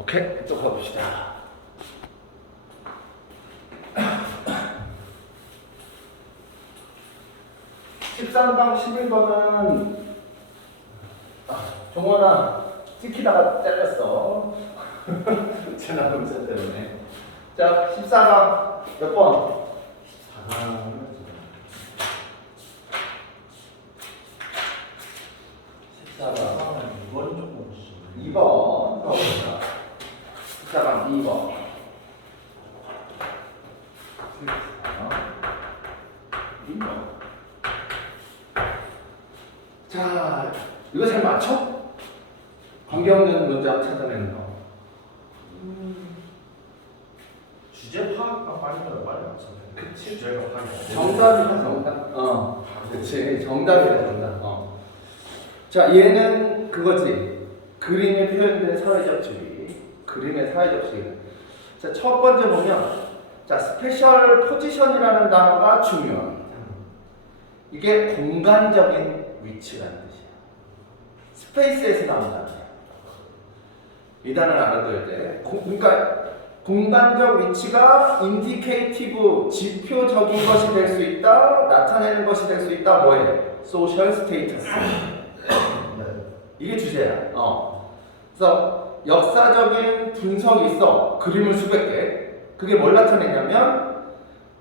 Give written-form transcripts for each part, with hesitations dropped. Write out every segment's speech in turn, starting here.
오케이, 또 가봅시다. 13방 11번은 종원아 찍히다가 잘렸어. 지난 문제 때문에. 자, 14방 몇 번? 14방 2번이 조금 2번 가봅시다. 14방 2번. 자, 이거 잘 맞춰? 관계없는 문장 찾아내는 거. 주제 파악가 빠르면 빨리 맞춰요. 그치. 주제가 파악이 정답이다, 정답. 그치. 정답이다, 정답. 자, 얘는 그거지. 그림에 표현된 사회적 주의. 그림의 사회적 주의. 자, 첫 번째 보면, 자, 스페셜 포지션이라는 단어가 중요한. 이게 공간적인 위치라는 뜻이야. 스페이스에서 나온 단어야. 이 단어를 알아둬야 돼. 그러니까 공간적 위치가 인디케이티브, 지표적인 것이 될 수 있다, 나타내는 것이 될 수 있다. 뭐예요? 소셜 스테이터스. 이게 주제야. 그래서 역사적인 분석이 있어. 그림을 수백 개. 그게 뭘 나타내냐면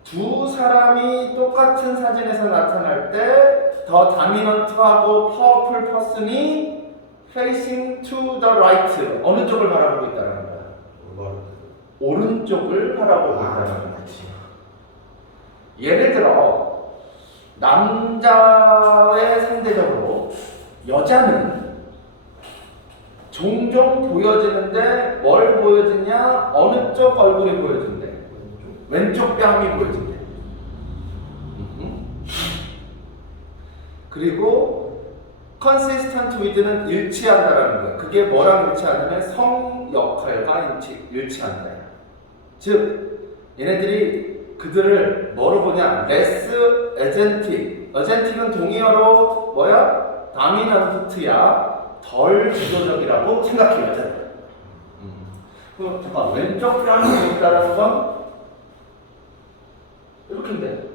두 사람이 똑같은 사진에서 나타날 때 더 다미넌트하고 파워풀 퍼슨이 facing to the right 어느 쪽을 바라보고 있다는 거야. 오른쪽을 바라보고 있다는 거지. 예를 들어 남자의 상대적으로 여자는 종종 보여지는데 뭘 보여주냐? 어느 쪽 얼굴이 보여준대? 왼쪽 뺨이 보여준대. 그리고 consistent with는 일치한다라는 거야. 그게 뭐랑 일치하냐면 성 역할과 일치한다. 즉 얘네들이 그들을 뭐로 보냐? less agentic. agentic은 동의어로 뭐야? dominant야. 덜 주도적이라고 생각해요. 그럼 잠깐 왼쪽 뺨이 있다라는 건 이렇게인데,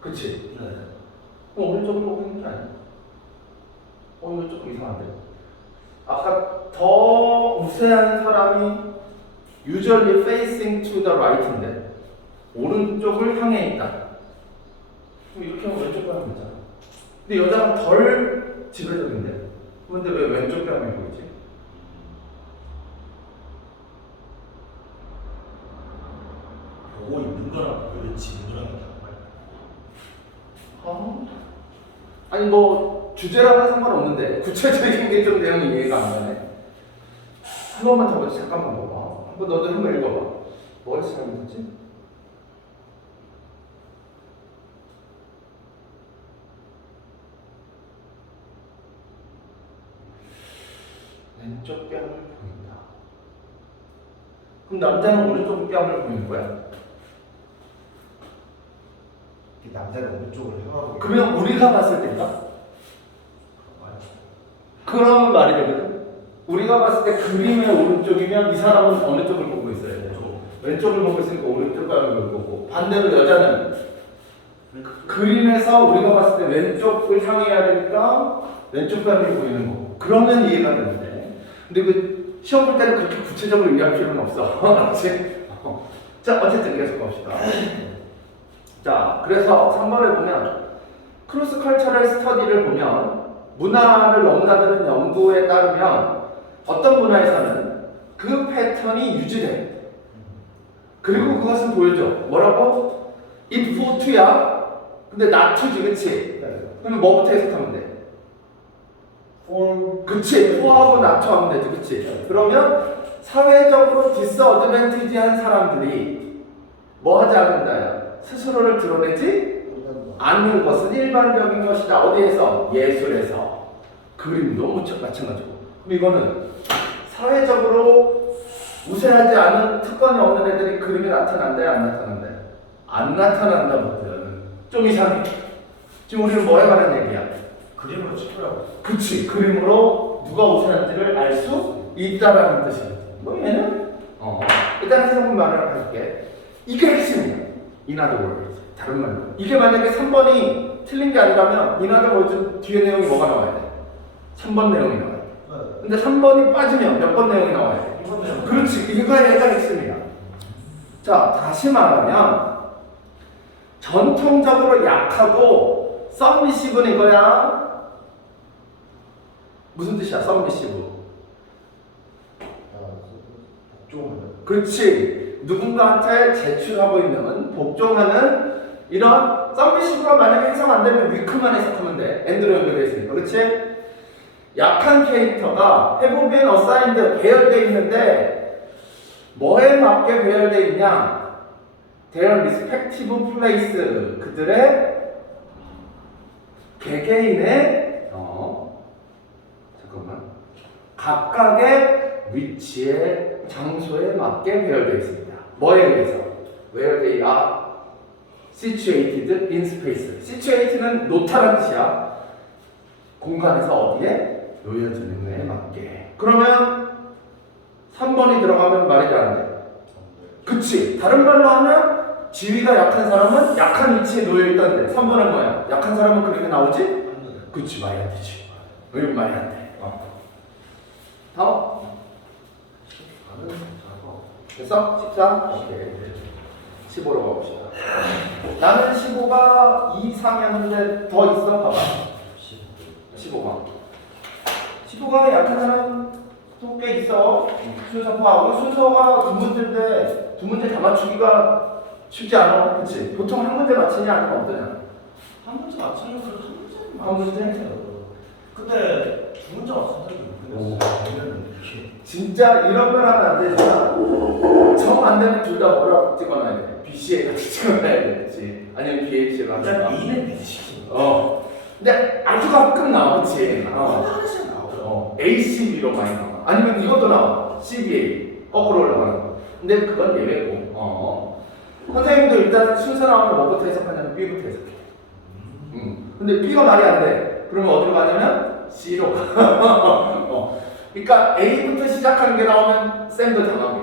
그치? 네. 그럼 오른쪽으로 보고 있는 게 아니야? 이거 조금 이상한데. 아까 더 우세한 사람이 usually facing to the right인데 오른쪽을 향해 있다. 그럼 이렇게 하면 왼쪽 뺨이 있잖아. 근데 여자가 덜 지배적인데. 그런데 왜 왼쪽 뺨이 보이지? 보고 있는 거랑 그렇지 있는 거랑 아니 뭐 주제랑은 상관없는데 구체적인 게 좀 내용이 이해가 안 가네. 한 번만 더 보자. 잠깐만 봐봐. 한번 너도 한번 읽어봐. 뭐가 잘못했지? 왼쪽 뺨을 보인다. 그럼 남자는 오른쪽 뺨을 보이는 거야? 남자가 오른쪽을 향하고 그러면 우리가 봤을 때인가? 그런 말이 되거든. 우리가 봤을 때 그림의 오른쪽이면 이 사람은 어느 쪽을 보고 있어야 돼? 왼쪽을 보고 있으니까 오른쪽 뺨을 보고, 반대로 여자는 그림에서 우리가 봤을 때 왼쪽을 향해야 되니까 왼쪽 뺨이 보이는 거고. 그러면 이해가 되는데. 근데 그 시험 볼 때는 그렇게 구체적으로 이해할 필요는 없어. 알았지? 자, 어쨌든 계속 봅시다. 자, 그래서 3번에 보면 크로스 컬처럴 스터디를 보면 문화를 넘나드는 연구에 따르면 어떤 문화에서는 그 패턴이 유지돼. 그리고 그것은 보여줘. 뭐라고? it for to야. 근데 not to지, 그치? 그러면 뭐부터 해석하면 돼? for 그치? for하고 not to 하면 되지, 그치? 그러면 사회적으로 디스어드밴티지한 사람들이 뭐 하지 않는다야? 스스로를 드러내지 않는 것은 일반적인 것이다. 어디에서? 예술에서. 그림도 마찬가지고. 그럼 이거는 사회적으로 우세하지 않은 특권이 없는 애들이 그림에 나타난다요? 안 나타난다요? 안 나타난다거든. 좀 이상해. 지금 우리는 뭐에 관한 얘기야? 그림으로 찍으라고. 그치. 그림으로 누가 우세한지를 알 수 있다라는 뜻이야. 뭐 얘는 일단 해석문 말을 해줄게. 이게 핵심이야. In other words. 다른 말로. 이게 만약에 3번이 틀린 게 아니라면 in other words 뒤에 내용이 뭐가 나와야 돼? 3번 내용이 나와야 돼. 근데 3번이 빠지면 몇 번 내용이 나와야 돼? 그렇지. 이거가 얘가 핵심이야. 자, 다시 말하면 전통적으로 약하고 submissive는 이거야. 무슨 뜻이야? submissive. 복종하는. 그렇지. 누군가한테 제출하고 있는 복종하는 이런 submissive가 만약에 해석 안 되면 weak만 해석하면 돼. and로 연결되어 있으니까. 그렇지? 약한 캐릭터가 have been assigned 배열되어 있는데 뭐에 맞게 배열되어 있냐? their respective place 그들의 개개인의 잠깐만 각각의 위치에 장소에 맞게 배열되어 있습니다. 뭐에 의해서? Where they are situated in space. situated는 놓다라는 뜻이야. 공간에서 어디에? 놓여지는 거에 맞게. 그러면 3번이 들어가면 말이 안 돼. 그치. 다른 말로 하면 지위가 약한 사람은 약한 위치에 놓여있던데 3번은 뭐야? 약한 사람은 그렇게 나오지? 그치. 말이 안 되지. 왜 말이 안 돼? 다음. 됐어? 13? 오케이. 15로 가봅시다. 나는 15가 2, 3이었는데 더 있어? 봐봐. 15가. 15가 약한 사람도 꽤 있어. 순서 봐. 순서가 두 문제인데 두 문제 다 맞추기가 쉽지 않아. 그치? 보통 한 문제 맞히냐 아니면 어떠냐? 한 문제 맞추면 그래도 한 문제? 근데 두 문제 맞춘다는 진짜 이런 걸 하면 안 되지만 정 안 되면 둘 다 뭐라 찍어놔야 돼. BC에 같이 찍어놔야 돼. 그치? 아니면 BH에 같이 일단 A는 B식. 근데 아주 가끔 나와. 그치? 하나씩 나오죠. ACB로 많이 나와. 아니면 이것도 나와. CBA. 거꾸로 올라가는 거. 근데 그건 예외고. 선생님도 일단 순서 나오면 뭐부터 해석하냐면 B부터 해석해. 근데 B가 말이 안 돼. 그러면 어디로 가냐면 C로 가. 그러니까 A부터 시작하는 게 나오면 쌤도 당황해.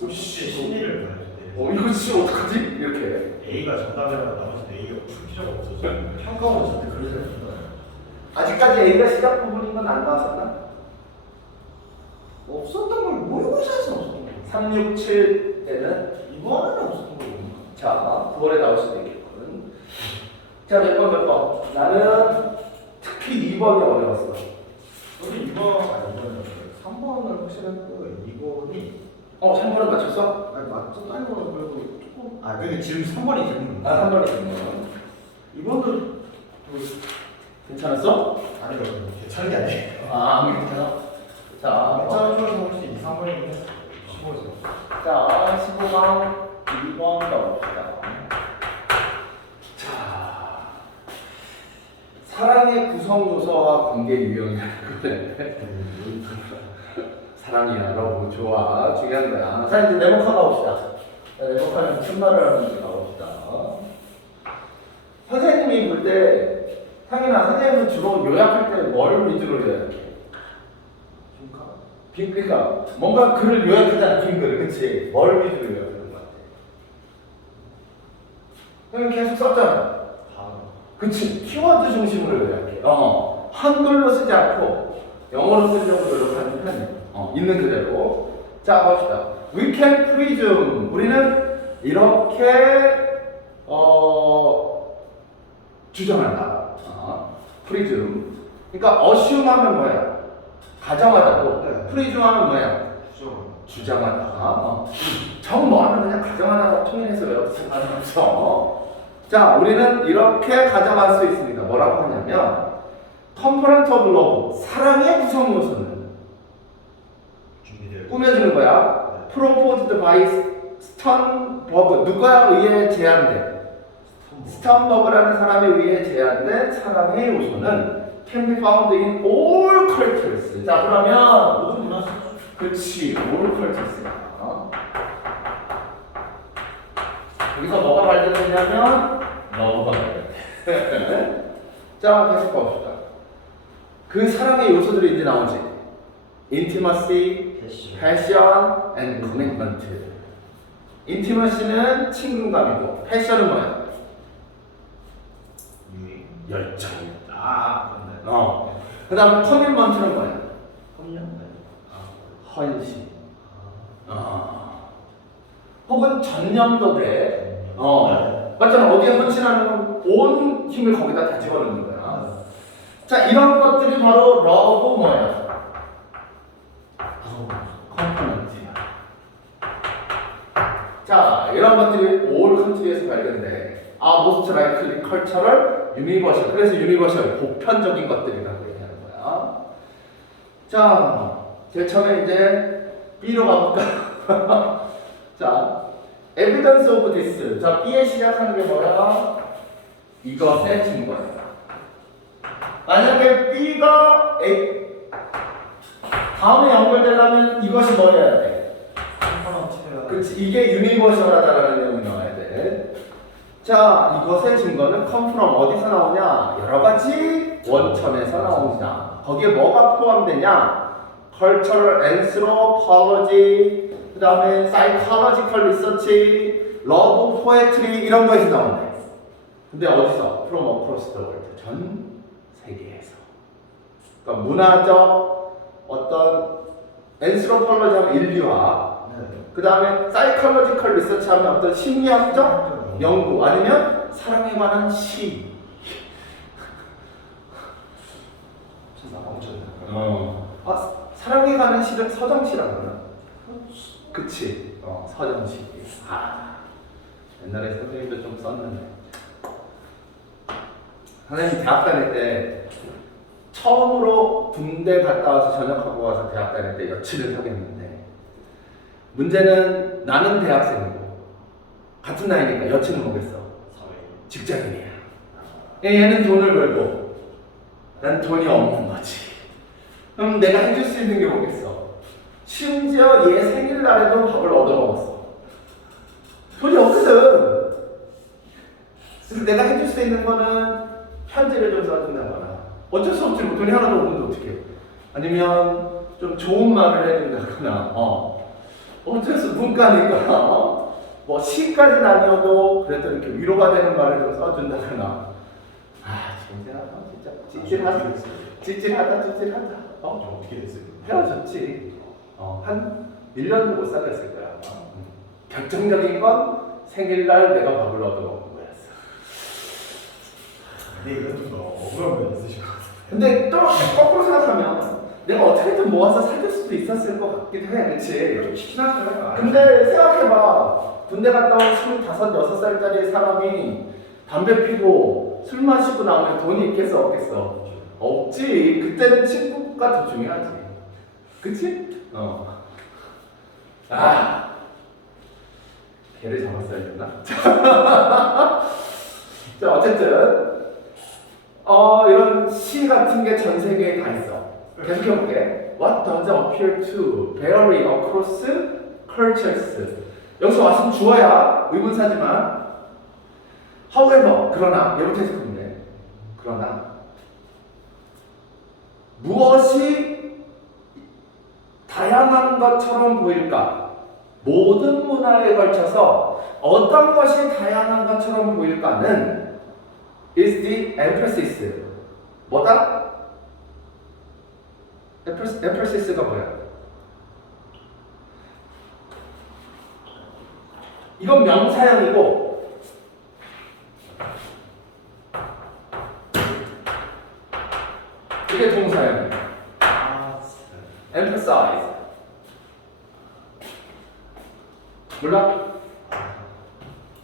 혹시 심리를 봐야 돼. 이거 진짜 어떡하지? 이렇게. A가 정답이라 나머지 A가 풀 필요가 없어서 평가원 절대 그런 생각 안 해요. 아직까지 A가 시작 부분인 건 안 나왔었나? 없었던 걸 모의고사에서 없었던 거. 367 때는 이번에는 없었던 거고. 자 9월에 나올 수도 있겠군. 자 몇 번? 나는 특히 2번이 어려웠어. 저는 2번은 3번을 확실했고 2번이 3번은 맞췄어? 아니 맞죠? 아니 뭐 그래도 조금 근데 지금 3번이 되는 거. 3번이 됐네. 2번도 괜찮았어? 아니요 괜찮은 게 아니에요. 안 괜찮아? 자, 괜찮은 중에서 혹시 2, 3번이면 15죠. 자 15번 2번 가봅시다. 자 사랑의 구성 요소와 관계 유형이라는 거네. 사랑이야 너무 좋아 중요한 거야. 자 이제 네모카 가봅시다. 네모카는 무슨 말을 하는지 가봅시다. 선생님이 볼 때 상인아 선생님은 주로 요약할 때 뭘 위주로 요약해? 그러니까 뭔가 글을 요약하잖아. 긴 글을. 그치? 뭘 위주로 요약하는 것 같아? 그냥 계속 썼잖아. 그치? 키워드 중심으로 요약해. 한글로 쓰지 않고 영어로 쓰려고 노력하는 편이야. 있는 그대로. 자, 봅시다. We can presume. 우리는 이렇게 주장한다. presume. 그러니까 assume 하면 뭐야? 가정하다고. 네. presume 하면 뭐야? 주장하다. 정 뭐 하면 그냥 가정하다가 통일해서 외워도 상관없어. 자, 우리는 이렇게 가정할 수 있습니다. 뭐라고 하냐면 component of love. 사랑의 구성 요소는 꾸며주는 거야. proposed by 스턴버그. 누가 의해 제안돼? 스턴버그라는 사람에 의해 제안된 사랑의 요소는 can be found in all cultures. 자, 그러면 모든 문화 그렇지, all cultures야. 여기서 뭐가 발견되냐면 love가 발견돼. 자, 계속 봅시다. 그 사랑의 요소들이 이제 나오지. intimacy, passion, and commitment. 인티머시는 친근감이고, 패션은 뭐야? 유행. 열정. 아, 그렇네. 그 다음에 커밋먼트는 뭐야? 컴냥. 헌신. 혹은 전념도 돼. 맞잖아. 어디에 헌신하는 건 온 힘을 거기다 다 집어넣는 거야. 자, 이런 것들이 바로 러브 뭐야? 컴포넌트야. 자, 이런 것들이 올 컨트리에서 발견돼. most likely cultural universal. 그래서 universal, 보편적인 것들이라고 얘기하는 거야. 자, 제일 처음에 이제 B로 가볼까? 자, evidence of this. 자, B에 시작하는 게 뭐야? 이것의 증거야. 만약에 B가 A, 다음에 연결되려면 이것이 뭐여야 돼? 그렇지, 이게 유니버셜하다라는 내용이 나와야 돼. 자, 이것의 증거는 come from 어디서 나오냐? 여러 가지 원천에서 나옵니다. 거기에 뭐가 포함되냐? cultural anthropology, 그 다음에 psychological research, love, poetry 이런 거에서 나온대. 근데 어디서? From across the world. 전 세계에서. 그러니까 문화적 어떤 anthropology 하면 인류학, 그 다음에 psychological research 하면 어떤 심리학적 연구, 아니면 사랑에 관한 시. 사랑에 관한 시를 서정시라고 하나? 그치. 서정시. 옛날에 선생님도 좀 썼는데. 선생님 대학 다닐 때 처음으로 군대 갔다 와서 전역하고 와서 대학 다닐 때 여친을 사귀었는데, 문제는 나는 대학생이고 같은 나이니까 여친은 뭐겠어? 직장인이야. 얘는 돈을 벌고 난 돈이 없는 거지. 그럼 내가 해줄 수 있는 게 뭐겠어? 심지어 얘 생일날에도 밥을 얻어먹었어. 돈이 없거든. 그래서 내가 해줄 수 있는 거는 편지를 좀 써준다거나, 어쩔 수 없지, 뭐 돈이 하나도 없는데 어떻게, 아니면 좀 좋은 말을 해준다거나, 어쩔 수 문과니까, 뭐 시까지는 아니어도 그래도 이렇게 위로가 되는 말을 좀 써준다거나. 진짜 찌질하다. 어떻게 됐어요? 헤어졌지. 한 1년도 못 살았을 거야. 결정적인 건 생일날 내가 밥을 얻어먹은 거였어. 근데 이건 좀 억울한 면 있으실 것 같아요. 근데 또 거꾸로 생각하면 내가 어떻게든 모아서 사귈 수도 있었을 것 같기도 해. 그치? 좀 쉽긴 하잖아요. 근데 생각해봐. 군대 갔다 온 25, 6살짜리 사람이 담배 피고 술 마시고 나면 돈이 있겠어 없겠어? 없지. 그때는 친구가 더 중요하지. 그치? 걔를 잡았어야 됐나? 자, 어쨌든 이런 시 같은 게 전 세계에 다 있어. 계속 해볼게. What does appear to vary across cultures? 여기서 왔으면 주어야 의문사지만, however, 그러나, 얘부터 해석하면 돼. 그러나 무엇이 다양한 것처럼 보일까? 모든 문화에 걸쳐서 어떤 것이 다양한 것처럼 보일까는 is the emphasis. 뭐다? emphasis,가 뭐야? 이건 명사형이고, 이게 동사형이야. emphasize. 몰라?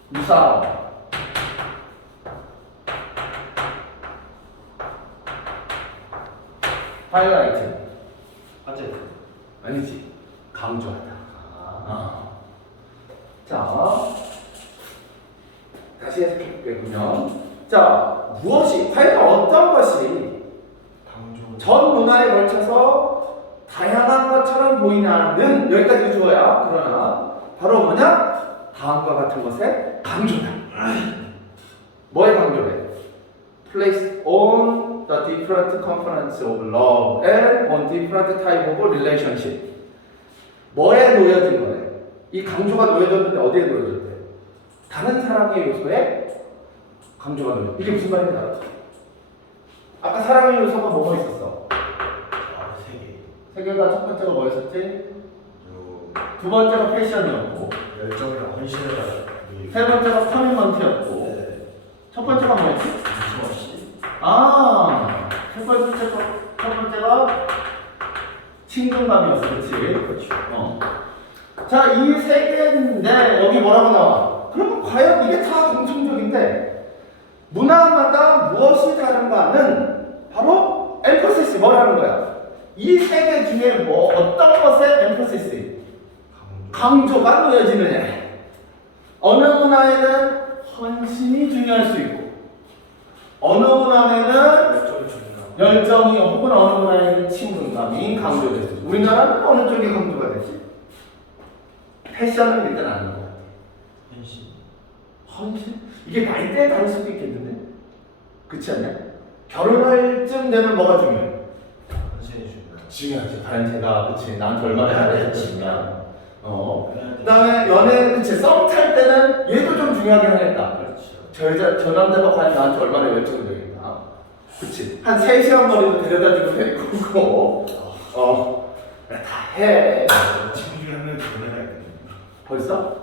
무사함. 하이라이트. 아니지. 강조하다. 자, 다시 해석해볼게요. 그러면, 자, 무엇이, 과연 어떤 것이 전 문화에 걸쳐서 다양한 것처럼 보이냐는, 여기까지 주어야. 그러나 바로 뭐냐? 다음과 같은 것에 강조다. 뭐에 강조해? Place on the different components of love and on different type of relationship. 뭐에 놓여진 거래? 이 강조가 놓여졌는데 어디에 놓여졌대? 다른 사랑의 요소에 강조가 놓여. 이게 무슨 말인지 알았지? 아까 사랑의 요소가 뭐가 있었어? 아, 세 개. 세 개가 첫 번째가 뭐였었지? 요 두 번째가 패션이었고, 열정이랑 헌신을 세 번째가 커미먼트였고, 네. 첫 번째가 뭐였지? 거침없이. 아, 첫 번째가 친근감이었어, 그렇지? 그렇죠. 자, 이 세 개인데 여기 뭐라고 나와? 그러면 과연 이게 다 공통적인데 문화마다 무엇이 다른가는 바로 엠퍼시스 뭐라는 거야? 이 세 개 중에 뭐 어떤 것에 엠퍼시스 강조가 놓여지느냐? 어느 문화에는 헌신이 중요할 수 있고 어느 문화에는 열정이 중요하고. 열정이 혹은 어느 문화에는 친근감이 강조되지. 우리나라는 어느 쪽이 강조가 되지? 패션은 일단 아닌 것 같아. 헌신. 헌신? 이게 나이대에 다를 수도 있겠는데? 그렇지 않냐? 결혼할 쯤 되면 뭐가 중요해? 헌신이 중요하고. 중요하지. 다른 제가 그치 나한테 얼마나 잘해줬지냐. 그다음에 그다음에 연애 그치 썸 탈 때는 얘도 좀 중요하긴 하겠다. 그렇죠. 저 남자가 과연 나한테 얼마나 열정을 되겠나? 그치. 한 3시간 거리도 데려다주고 데리고 오고 다 해. 친구 중에 한 명이 결혼해야 되거든요. 벌써?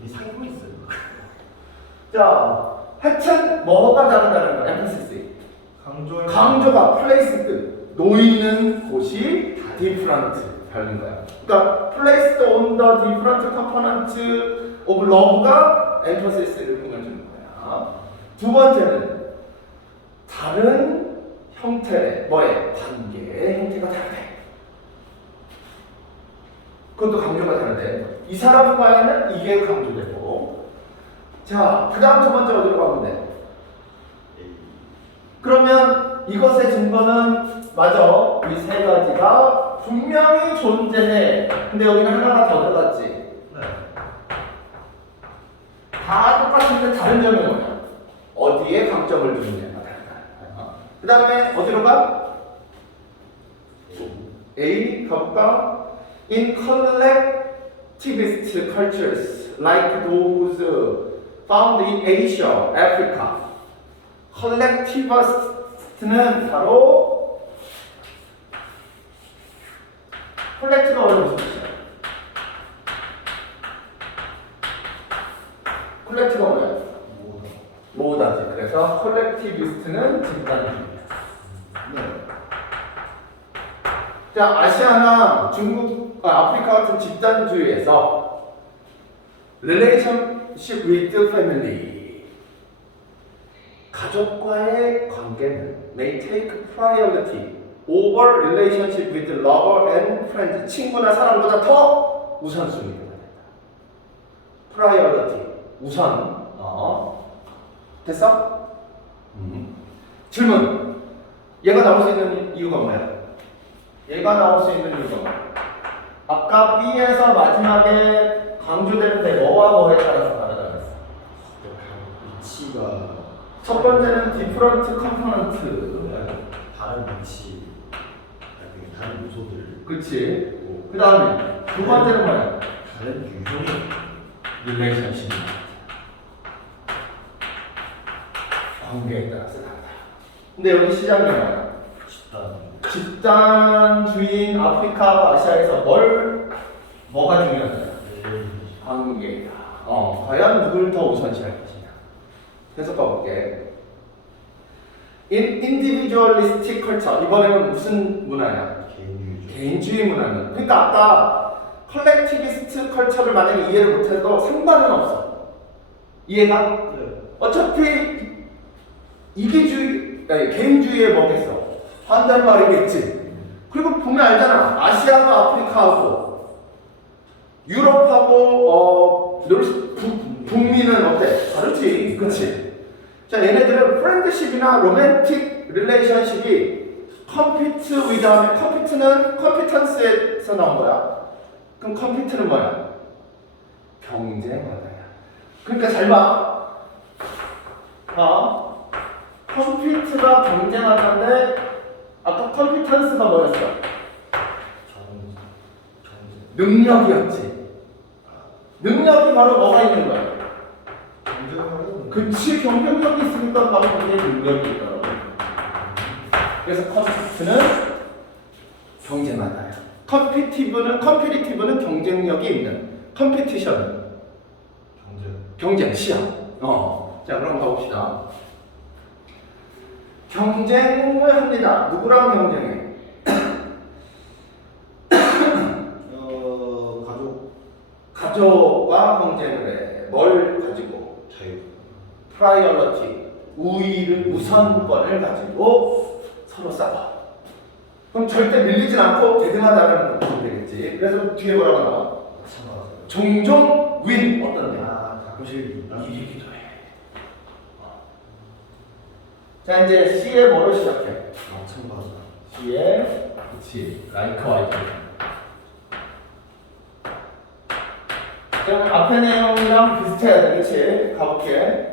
이미 사귀고 있어요. 자, 하여튼 뭐가 다르다는 거야? 엠퍼시스. 강조가 플레이스드 놓이는 곳이 디프런트 다른 거야. 그러니까 플레이스드 온 더 디프런트 컴포넌트 오브 러브가 엠퍼시스를 흥해주는 거야. 두 번째는 다른 형태의 뭐의 관계의 형태가 다르대. 그것도 강조가 다른데 이 사람과는 이게 강조되고. 자, 그 다음 두 번째 어디로 가면 돼? 그러면 이것의 증거는 맞아. 이 세 가지가 분명히 존재해. 근데 여기는 하나가 더 들어갔지. 네. 다 똑같은데 다른 점이 뭐냐? 어디에 강점을 두느냐가 다르다. 그 다음에 어디로 가? A 가볼까? In collectivist cultures like those found in Asia, Africa. collectivist는 바로 콜렉트가 원래 무슨 뜻이야? 콜렉트가 뭐야? 모으다지. 그래서 콜렉티비스트는 집단주의야. 네. 자, 아시아나 중국, 아프리카 같은 집단주의에서 relationship with family 가족과의 관계는 may take priority over relationship with lover and friends. 친구나 사람보다 더 우선순위가 된다. priority 우선. 됐어? 질문. 얘가 나올 수 있는 이유가 뭐야? 얘가 나올 수 있는 이유가 뭐야? 아까 B에서 마지막에 강조되는데 뭐와 뭐에 따라서 다르다고 했어. 위치가 첫 번째는 디프런트 컴포넌트. 다른 위치, 다른 요소들. 그치? 그 다음에 두 번째는 뭐야? 다른 유형의 릴레이션십. 관계에 따라서 다르다. 근데 여기 시작이 뭐야? 집단주의인 아프리카, 아시아에서 뭐가 중요하냐? 관계다. 과연 누굴 더 우선시할 것이냐? 해석 봐볼게. individualistic culture. 이번에는 무슨 문화냐? 개인주의 문화는. 그러니까 아까 컬렉티비스트 컬처를 만약에 이해를 못해도 상관은 없어. 이해가? 네. 어차피 개인주의에 뭐겠어? 반대말이겠지. 그리고 보면 알잖아. 아시아가 아프리카하고 유럽하고 북미는 어때? 다르지. 그치? 자, 얘네들은 프렌드십이나 로맨틱 릴레이션십이 컴피트 위드 하면 컴피트는 컴피턴스에서 나온 거야. 그럼 컴피트는 뭐야? 경쟁하다야. 그러니까 잘 봐. 컴피트가 경쟁하는데 아까 컴피턴스가 뭐였어? 능력이었지. 능력이 바로 뭐가 있는 거야? 경쟁력은 그치, 경쟁력이 있으니까 바로 그게 능력이 있더라고. 그래서 커스트는 경쟁하다야. 컴피티티브는 경쟁력이 있는. 컴피티션은 경쟁, 시합. 자, 그럼 가봅시다. 경쟁을 합니다. 누구랑 경쟁해? 가족과 경쟁을 해. 뭘 가지고? 자유. 프라이어리티, 우선권을 가지고 서로 싸워. 그럼 절대 밀리진 않고 대등하다라는 거 보면 되겠지. 그래서 뒤에 뭐라고 나와? 종종 윈 어떤데? 가끔씩 이기기도 해. 자, 이제 C에 뭐를 시작해? 마찬가지. C에 그치, 라이크와이즈. 그럼 앞에 내용이랑 비슷해야 돼, 그치? 가볼게.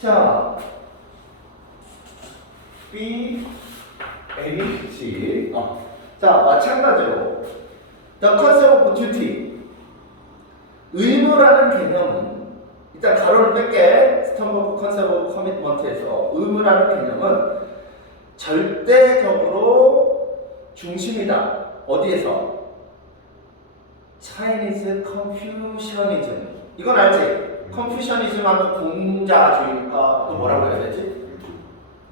자, B, A, C. 자, 마찬가지로 The concept of duty. 의무라는 개념은 일단 가로를 뺄게. 스턴버그 컨셉트 오브 커미트먼트에서 의무라는 개념은 절대적으로 중심이다. 어디에서? 차이니즈 컨퓨셔니즘. 이건 알지? 컨퓨셔니즘 하면 공자주의니까 또 뭐라고 해야 되지?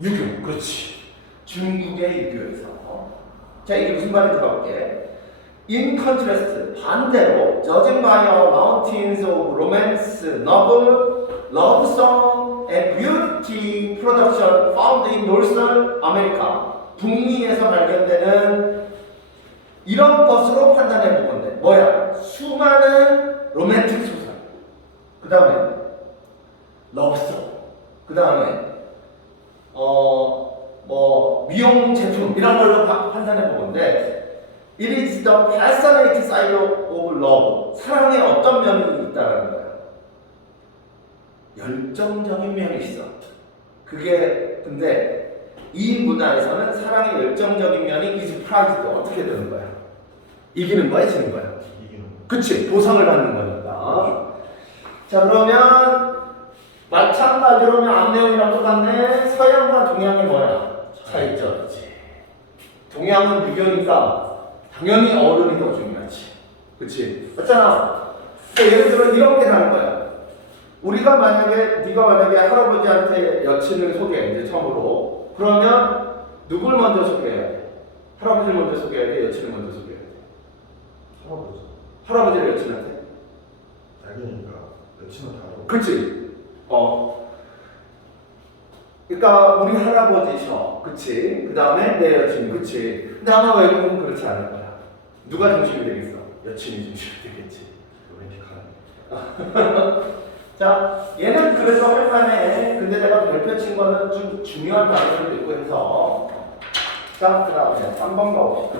유교. 그렇지. 중국의 유교에서. 자, 이게 무슨 말인지 봐볼게. In contrast, 반대로 Judging by our mountains of romance, novel, love song, and beauty production found in Northern America. 북미에서 발견되는 이런 것으로 판단해 본 건데 뭐야? 수많은 로맨틱 소설, 그 다음에 러브송, 그 다음에 미용 제품 이런 걸로 판단해 본 건데 It is the passionate side of love. 사랑의 어떤 면이 있다라는 거야. 열정적인 면이 있어. 그게 근데 이 문화에서는 사랑의 열정적인 면이 is prized. 어떻게 되는 거야? 이기는 거야, 지는 거야? 이기는 거. 그치, 보상을 받는 거니까. 자, 그러면 마찬가지로 앞내용이랑 똑같네. 서양과 동양이 뭐야? 차이점이지. 동양은 유교니까 당연히 어른이 더 중요하지. 그치? 맞잖아. 그러니까 예를 들어 이렇게 하는 거야. 네가 만약에 할아버지한테 여친을 소개해, 이제 처음으로. 그러면 누굴 먼저 소개해야 돼? 할아버지를 먼저 소개해야 돼? 여친을 먼저 소개해야 돼? 할아버지. 할아버지를 여친한테? 당연히니까 여친은 다르고. 그치? 그러니까 우리 할아버지셔. 그치? 그 다음에 내 여친. 그치? 근데 아마 외국은 그렇지 않을 거야. 누가 중심이 되겠어? 여친이 중심이 되겠지. 로맨틱한. 자, 얘는 그래도 할만해. 근데 내가 별표 친 거는 좀 중요한 단어를 읽고 해서. 자, 그 다음에 3번 가봅시다.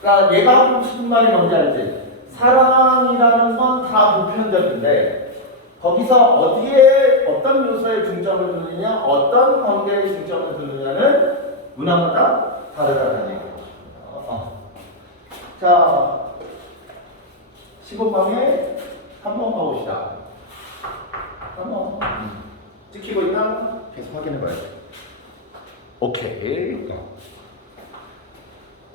그러니까 얘가 하고 싶은 말이 뭔지 알지? 사랑이라는 건 다 보편적인데 거기서 어디에 어떤 요소에 중점을 두느냐, 어떤 관계에 중점을 두느냐는 문화마다 다르다는 얘기죠. 자, 15방에 한번 봐봅시다. 한번 찍히고 있나? 계속 확인해봐야 돼. 오케이.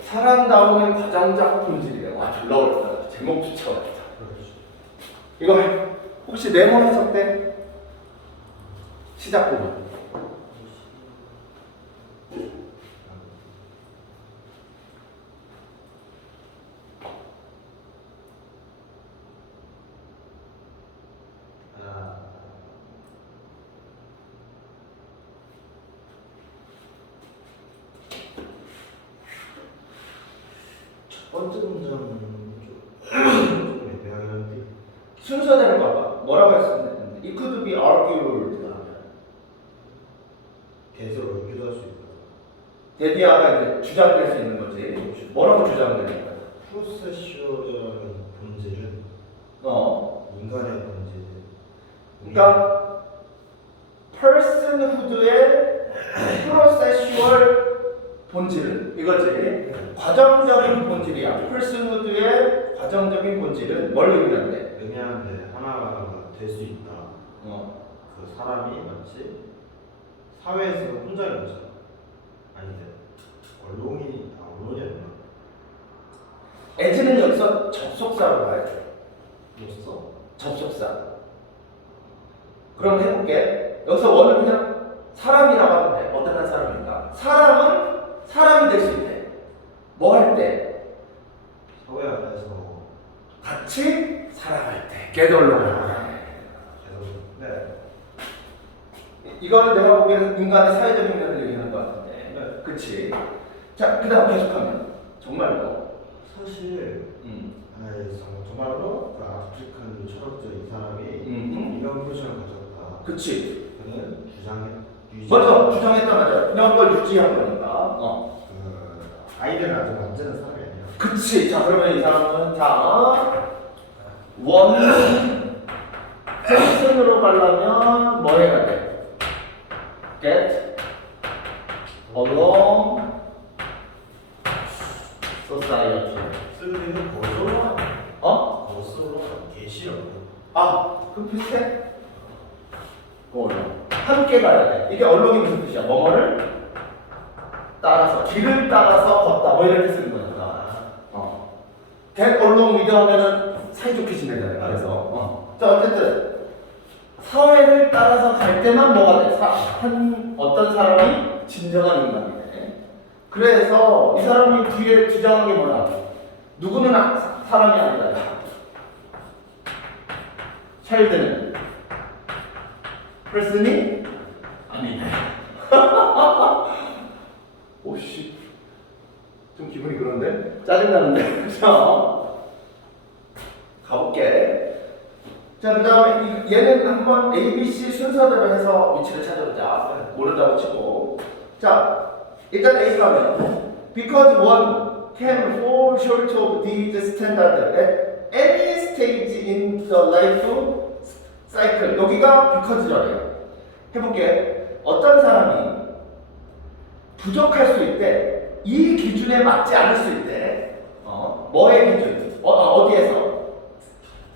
사랑다움의 과장작 품질이래. 와, 졸라 어렵다. 제목조차 어렵다. 이거 혹시 네모 해석 때 시작 부분. 첫 번째 문장은 좀 애매하게 순서대로 봐봐. 뭐라고 했었는데? It could be argued. 대세로 연기도 할 수 있다. 데디아가 이제 주장될 수 있는 거지. 뭐라고 주장되는 거야? 프로세슈얼이라는 본질은 인간의 본질. 그러니까 personhood의 프로세슈얼 본질은 이거지. 과정적인 본질이야. personhood의 과정적인 본질은 뭘 의미하는데? 의미하는데 하나가 될 수 있다. 그 사람이 마치 사회에서 혼자인 거잖아. 아닌데 언론이 아니야. as는 여기서 접속사로 봐야 돼. 없어. 접속사. 그럼 해볼게. 여기서 원은 그냥 사람이라고 하면 돼. 어떤 한 사람인가? 사람은 사람이 될 수 있대. 뭐 할 때? 사회 안에서 같이 살아갈 때. 개돌로. 네. 이거는 내가 보기에는 인간의 사회적인 면을 얘기하는 것 같은데. 네. 그치? 자, 그 다음 계속하면. 정말로. 사실 정말로 그 아프리칸 철학자 이 사람이 이런 표정을 가졌다. 그치? 그는 먼저 주장했단 말이야. 이런 걸 유지한 거니까. 그 아이들은 아직 완전한 사람이 아니야. 그치. 자, 그러면 이 사람은 원 person으로 가려면 뭐 해야 돼? Get along society. 쓰는 거슬러 거슬러 계시라고. 그럼 비슷해? 함께 가야 돼. 이게 언론이 무슨 뜻이야? 뭐뭐를 따라서, 길을 따라서 걷다. 뭐 이렇게 쓰는 거니까. get along with 하면은 사이좋게 지내잖아요. 그래서. 자, 어쨌든 사회를 따라서 갈 때만 뭐가 돼? 어떤 사람이 진정한 인간이네. 그래서 이 사람이 뒤에 주장한 게 뭐야? 누구는 사람이 아니다. 찰드는 person이 아니다. 오씨, 좀 기분이 그런데? 짜증나는데? 자, 가볼게. 자, 그 다음에 얘는 한번 A, B, C 순서대로 해서 위치를 찾아보자. 모른다고 치고. 자, 일단 A 가면 because one can fall short of these standards at any stage in the life cycle. 여기가 because래요. 해볼게. 어떤 사람이 부족할 수 있대. 이 기준에 맞지 않을 수 있대. 뭐의 기준? 어디에서?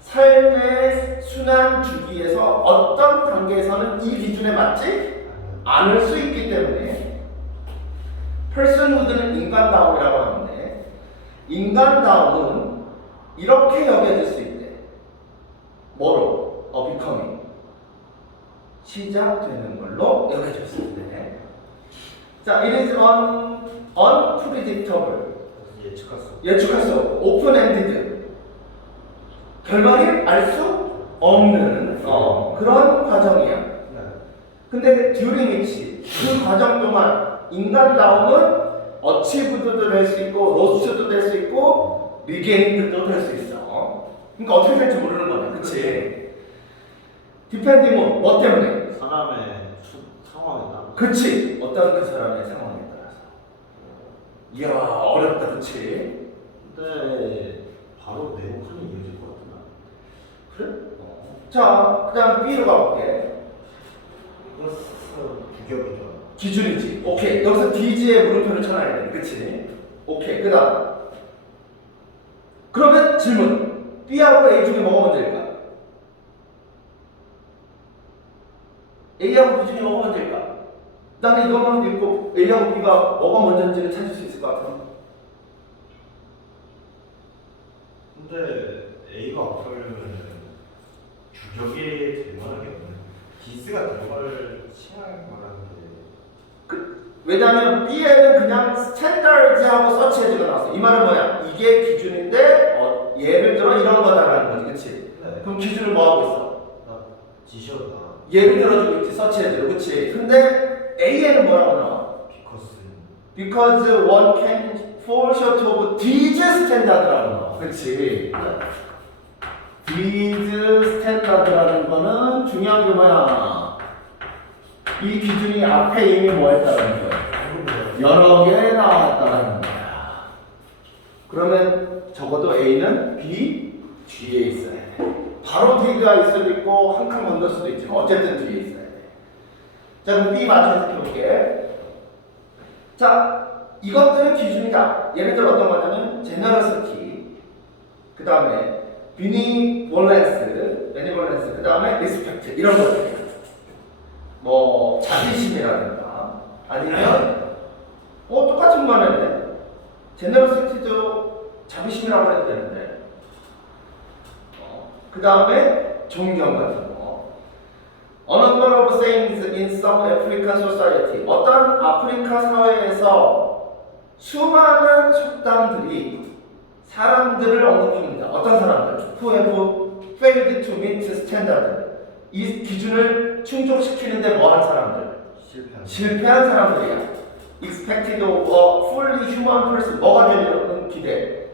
삶의 순환 주기에서 어떤 단계에서는 이 기준에 맞지 않을 수 있기 때문에 personhood는 인간다움이라고 하는데 인간다움은 이렇게 여겨질 수 있대. 뭐로? becoming. 시작되는 걸로 여겨질 수 있대. 자, it is unpredictable. 예측할 수 없고 open-ended. 결말이 알 수 없는 그런 과정이야. 근데 during which 그 과정 동안 인간다움은 어치브드도 될 수 있고 로스트도 될 수 있고 리게인드도 될 수 있어. 그러니까 어떻게 될지 모르는 거네. 그치? 디펜딩은 뭐 때문에? 사람의 상황에 따라. 그치? 어떤 그 사람의 상황에 따라서. 이야, 어렵다. 그치? 근데 바로 내용판이 이어질 것 같구나. 그래? 자, 그 다음 B로 가볼게. 규격이죠. 기준이지. 오케이. 여기서 DG에 물음표를 쳐놔야 돼. 그치? 오케이. 그 다음. 그러면 질문. B하고 A 중에 뭐가 먼저일까? A하고 B 중에 뭐가 먼저일까? 나는 이것만 읽고 A하고 B가 뭐가 먼저인지를 찾을 수 있을 것 같아. 근데 A가 없으면 규격이 될 만한 게 없네. 디스가 될 걸 칭할 만한 게. 왜냐면 B에는 그냥 스탠다드하고 서치해주가 나왔어. 이 말은 뭐야? 이게 기준인데 예를 들어 이런 거다라는 거지. 그치? 네. 그럼 기준을 뭐 하고 있어? 지시어다. 예를 들어주고 있지. 서치해줘. 그치? 근데 A에는 뭐라고 나와? Because one can fall short of these standard라고 나와. 그치? these standard라는 거는 중요한 게 뭐야? 이 기준이 앞에 이미 뭐 했다는 거야? 여러 개 나왔다는 거야. 그러면 적어도 A는 B 뒤에 있어야 돼. 바로 뒤가 있을 수도 있고 한 칸 건널 수도 있지만 어쨌든 뒤에 있어야 돼. 자, 그럼 B 맞춰서 해볼게. 자, 이것들은 기준이다. 예를 들어 어떤 거냐면 제너러시티, 그 다음에 베니볼렌스, 그 다음에 리스펙트 이런 것들. 뭐 자비심이라든가 아니면 똑같은 거는 제너러시티도 자비심이라고 해도 되는데 그 다음에 존경 같은 거. A number of things in some African society. 어떤 아프리카 사회에서 수많은 속담들이 사람들을 언급합니다. 어떤 사람들? Who have failed to meet standard. 이 기준을 충족시키는데 뭐한 사람들? 실패한 사람들이야. Expected of a fully human person. 뭐가 되려는 기대?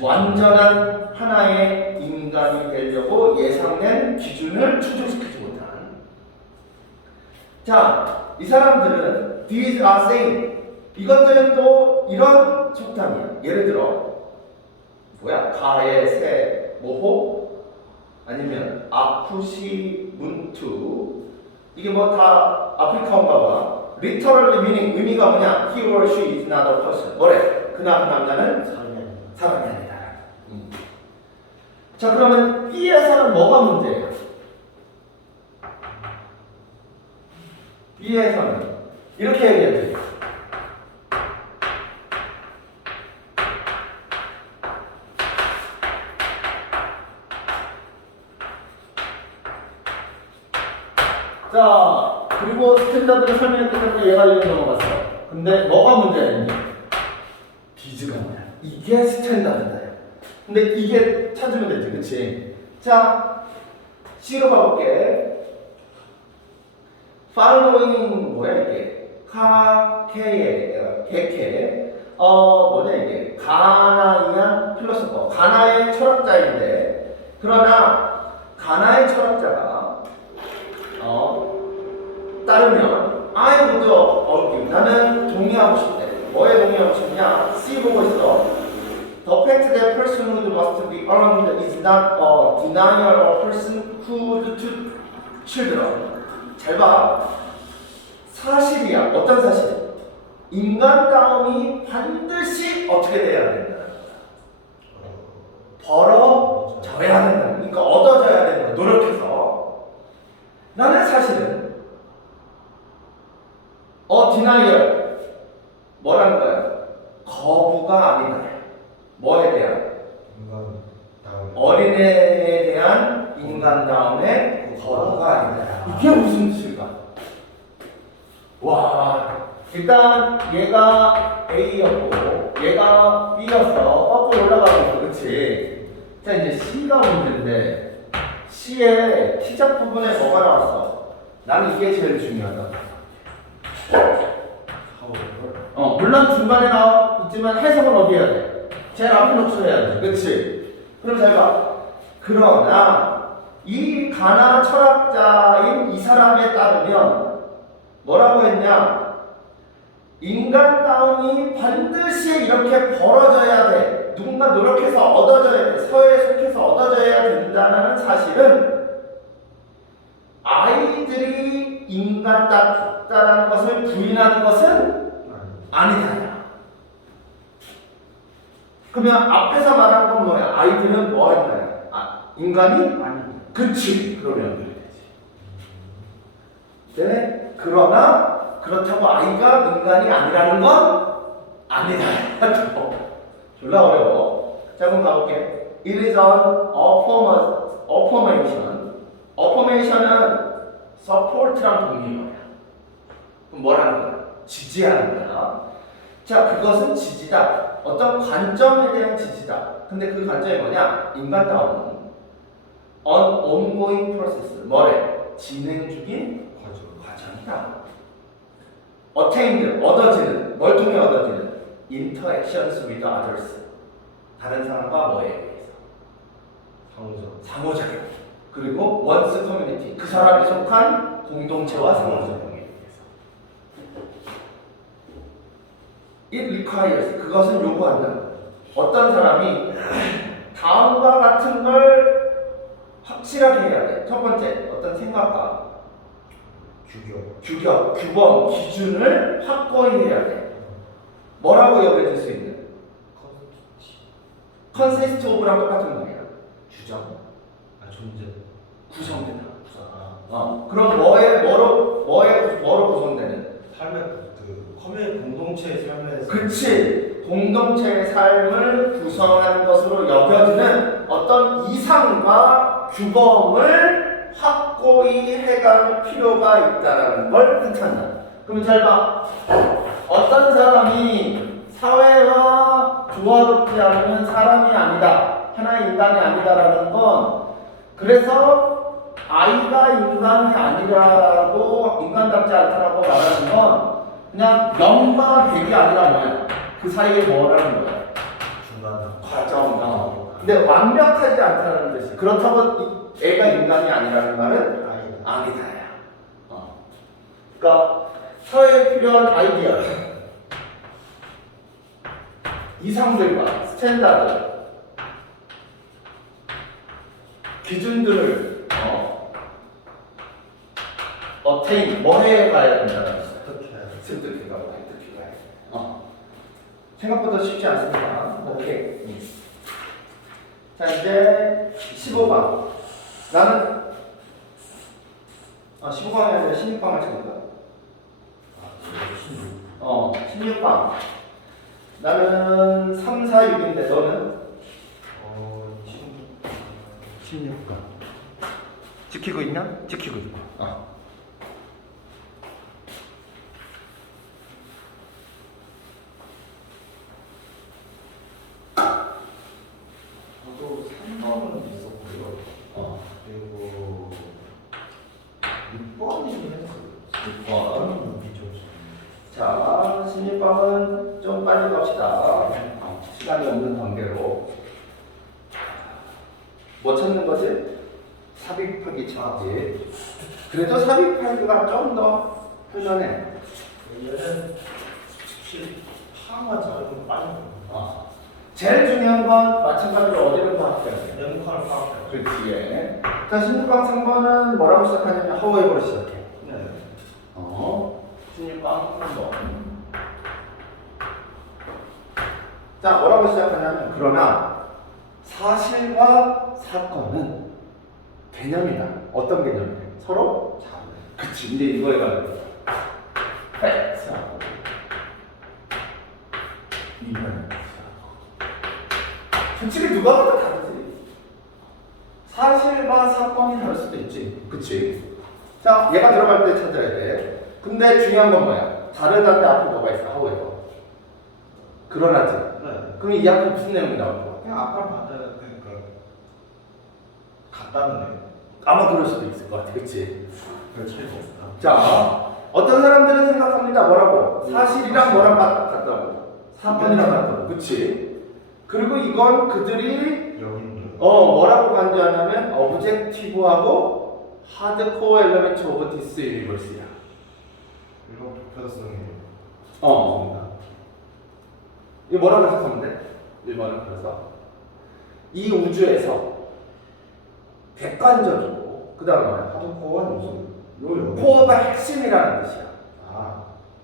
완전한 하나의 인간이 되려고 예상된 기준을 충족시키지 못한. 자, 이 사람들은 these are saying. 이것들은 또 이런 속담이야. 예를 들어 가에 새 모호 아니면 아쿠시 문투 이게 뭐 다 아프리카인가 봐. literally meaning 의미가 뭐냐? He or she is not a person. 뭐래? 그나 그 남자는 사람이 아니다. 자, 그러면 B에서는 뭐가 문제예요? B에서는 이렇게 얘기해야 돼요. 자, 그리고 스탠다드를 설명했기 때문에 얘가 이렇게 넘어갔어. 근데 뭐가 문제인지 비즈가 뭐야? 이게 스탠다드다. 근데 이게 찾으면 되지, 그치? 자, C로 가볼게. following 뭐야 이게? 개케. 뭐냐 이게? 가나이안 필로소퍼. 가나의 철학자인데, 그러나 가나의 철학자가 따르면 I would argue. 나는 동의하고 싶대. 뭐에 동의하고 싶냐? C 보고 있어. The fact that personhood must be earned is not a denial of personhood to children. 잘 봐. 사실이야. 어떤 사실? 인간다움이 반드시 어떻게 돼야 된다? 벌어져야 된다. 그러니까 얻어져야 된다. 노력해서. 나는 사실은 denial 뭐라는 거야? 거부가 아니다. 뭐에 대한? 어린애에 대한 인간다움의 거부가 아니다. 이게 무슨 뜻일까? 와, 일단 얘가 A였고 얘가 B였어. 거꾸로 올라가고 있어. 그치? 자, 이제 C가 문제인데 C의 T작 부분에 뭐가 나왔어? 나는 이게 제일 중요하다. 물론 중간에 있지만 해석은 어디 해야 돼? 제일 앞에 놓쳐 해야 돼. 그치? 그럼 잘 봐. 그러나 이 가나 철학자인 이 사람에 따르면 뭐라고 했냐? 인간다움이 반드시 이렇게 벌어져야 돼. 누군가 노력해서 얻어져야 돼. 사회에 속해서 얻어져야 된다는 사실은 아이들이 인간답다라는 것을 부인하는 것은 아니다. 그러면 앞에서 말한 건 뭐야? 아이들은 뭐 했나요? 인간이? 아니. 그치. 그러면 그래 되지. 네? 그러나 그렇다고 아이가 인간이 아니라는 건 아니다. 졸라 어려워. 자, 그럼 가볼게. It is an affirmation. affirmation은 support랑 동의어야. 그럼 뭐라는 거야? 지지하는 거야. 자, 그것은 지지다. 어떤 관점에 대한 지지다. 근데 그 관점이 뭐냐? 인간다움은 an ongoing process. 뭐래? 진행 중인 과정이다. attained, 얻어지는. 뭘 통해 얻어지는? interactions with others. 다른 사람과 뭐에 의해서? 상호작용. 그리고 one's community. 그 사람이 속한 공동체와 상호작용에 의해서. It requires. 그것은 요구한다. 어떤 사람이 다음과 같은 걸 확실하게 해야 돼. 첫 번째, 어떤 생각과 규격, 규범, 기준을 확고히 해야 돼. 뭐라고 여겨질 수 있는? 컨시스트 오브랑 똑같은 말이야. 주장. 존재. 구성된다. 아, 그럼 뭐로 구성되는? 삶의 컴의 공동체의 삶에서. 그렇지. 공동체의 삶을 구성하는 것으로 여겨지는 어떤 이상과 규범을 확고히 해갈 필요가 있다는 걸 뜻한다. 그럼 잘 봐. 어떤 사람이 사회와 조화롭지 않은 사람이 아니다. 하나의 인간이 아니다라는 건 그래서 아이가 인간이 아니라고 인간답지 않다라고 말하는 건 그냥 0과 100이 아니라 뭐야? 그 사이에 뭐라는 거야? 중간. 과정. 근데 완벽하지 않다는 뜻이. 그렇다고 애가 인간이 아니라는 말은 아니다야. 그러니까 사회에 필요한 아이디어, 이상들과 스탠다드, 기준들을 어테인 뭐해 가야 된다는 거죠. 습득해가고 획득해가야. 생각보다 쉽지 않습니다. 오케이. 자 이제 15번. 나는 15번이 아니라 16번을 찾을까? 16번. 나는 3, 4, 6인데 너는? 16번. 지키고 있냐? 지키고 있고. 저도 3번은 있었고요. 그리고 6번이긴 했어요. 6번. 6번. 자, 16번은 좀 빨리 갑시다. 시간이 없는 관계로. 뭐 찾는 거지? 삽입하기 찾지. 그래도 삽입하기가 좀 더 훈련해. 얘는 특히 파만 잘하면 빠진 거. 제일 중요한 건 마찬가지로 어디를 파악해야 돼? 네모칸을 파악해요. 그렇지. 예. 자, 16번 3번은 뭐라고 시작하냐면 하우에버로 시작해. 네. 16번 3번. 자, 뭐라고 시작하냐면 그러나 사실과 사건은 개념이다. 어떤 개념이야? 서로 잘. 그치. 이제 이거에 가면 팩트. 이거는 솔직히 누가 봐도 다르지. 사실과 사건이 다를 수도 있지. 그치. 자, 얘가 들어갈 때 찾아야 돼. 근데 중요한 건 뭐야? 다르다는데 앞에 뭐가 있어? 하우에버. 그러나지. 네. 그럼 이 앞에 무슨 내용이 나올 거야? 그냥 아까 맞아요. 그러니까 같다는 애. 아마 그럴 수도 있을 것 같아. 그치. 별 차이가 없다. 자, 어떤 사람들은 생각합니다. 뭐라고? 사실이랑 뭐랑 같다고? 사건이랑 같다고. 그치. 그리고 이건 그들이 여기는 뭐라고 간주하냐면 어브젝티브하고 하드코어 엘리먼트 오브 디스 유니버스야. 이런 보편성이에요. 이거 뭐라고 해석하면 돼? 1번은 그래서 이 우주에서 객관적이고 그 다음에 하드코어는 무슨 코어가 핵심이라는 뜻이야.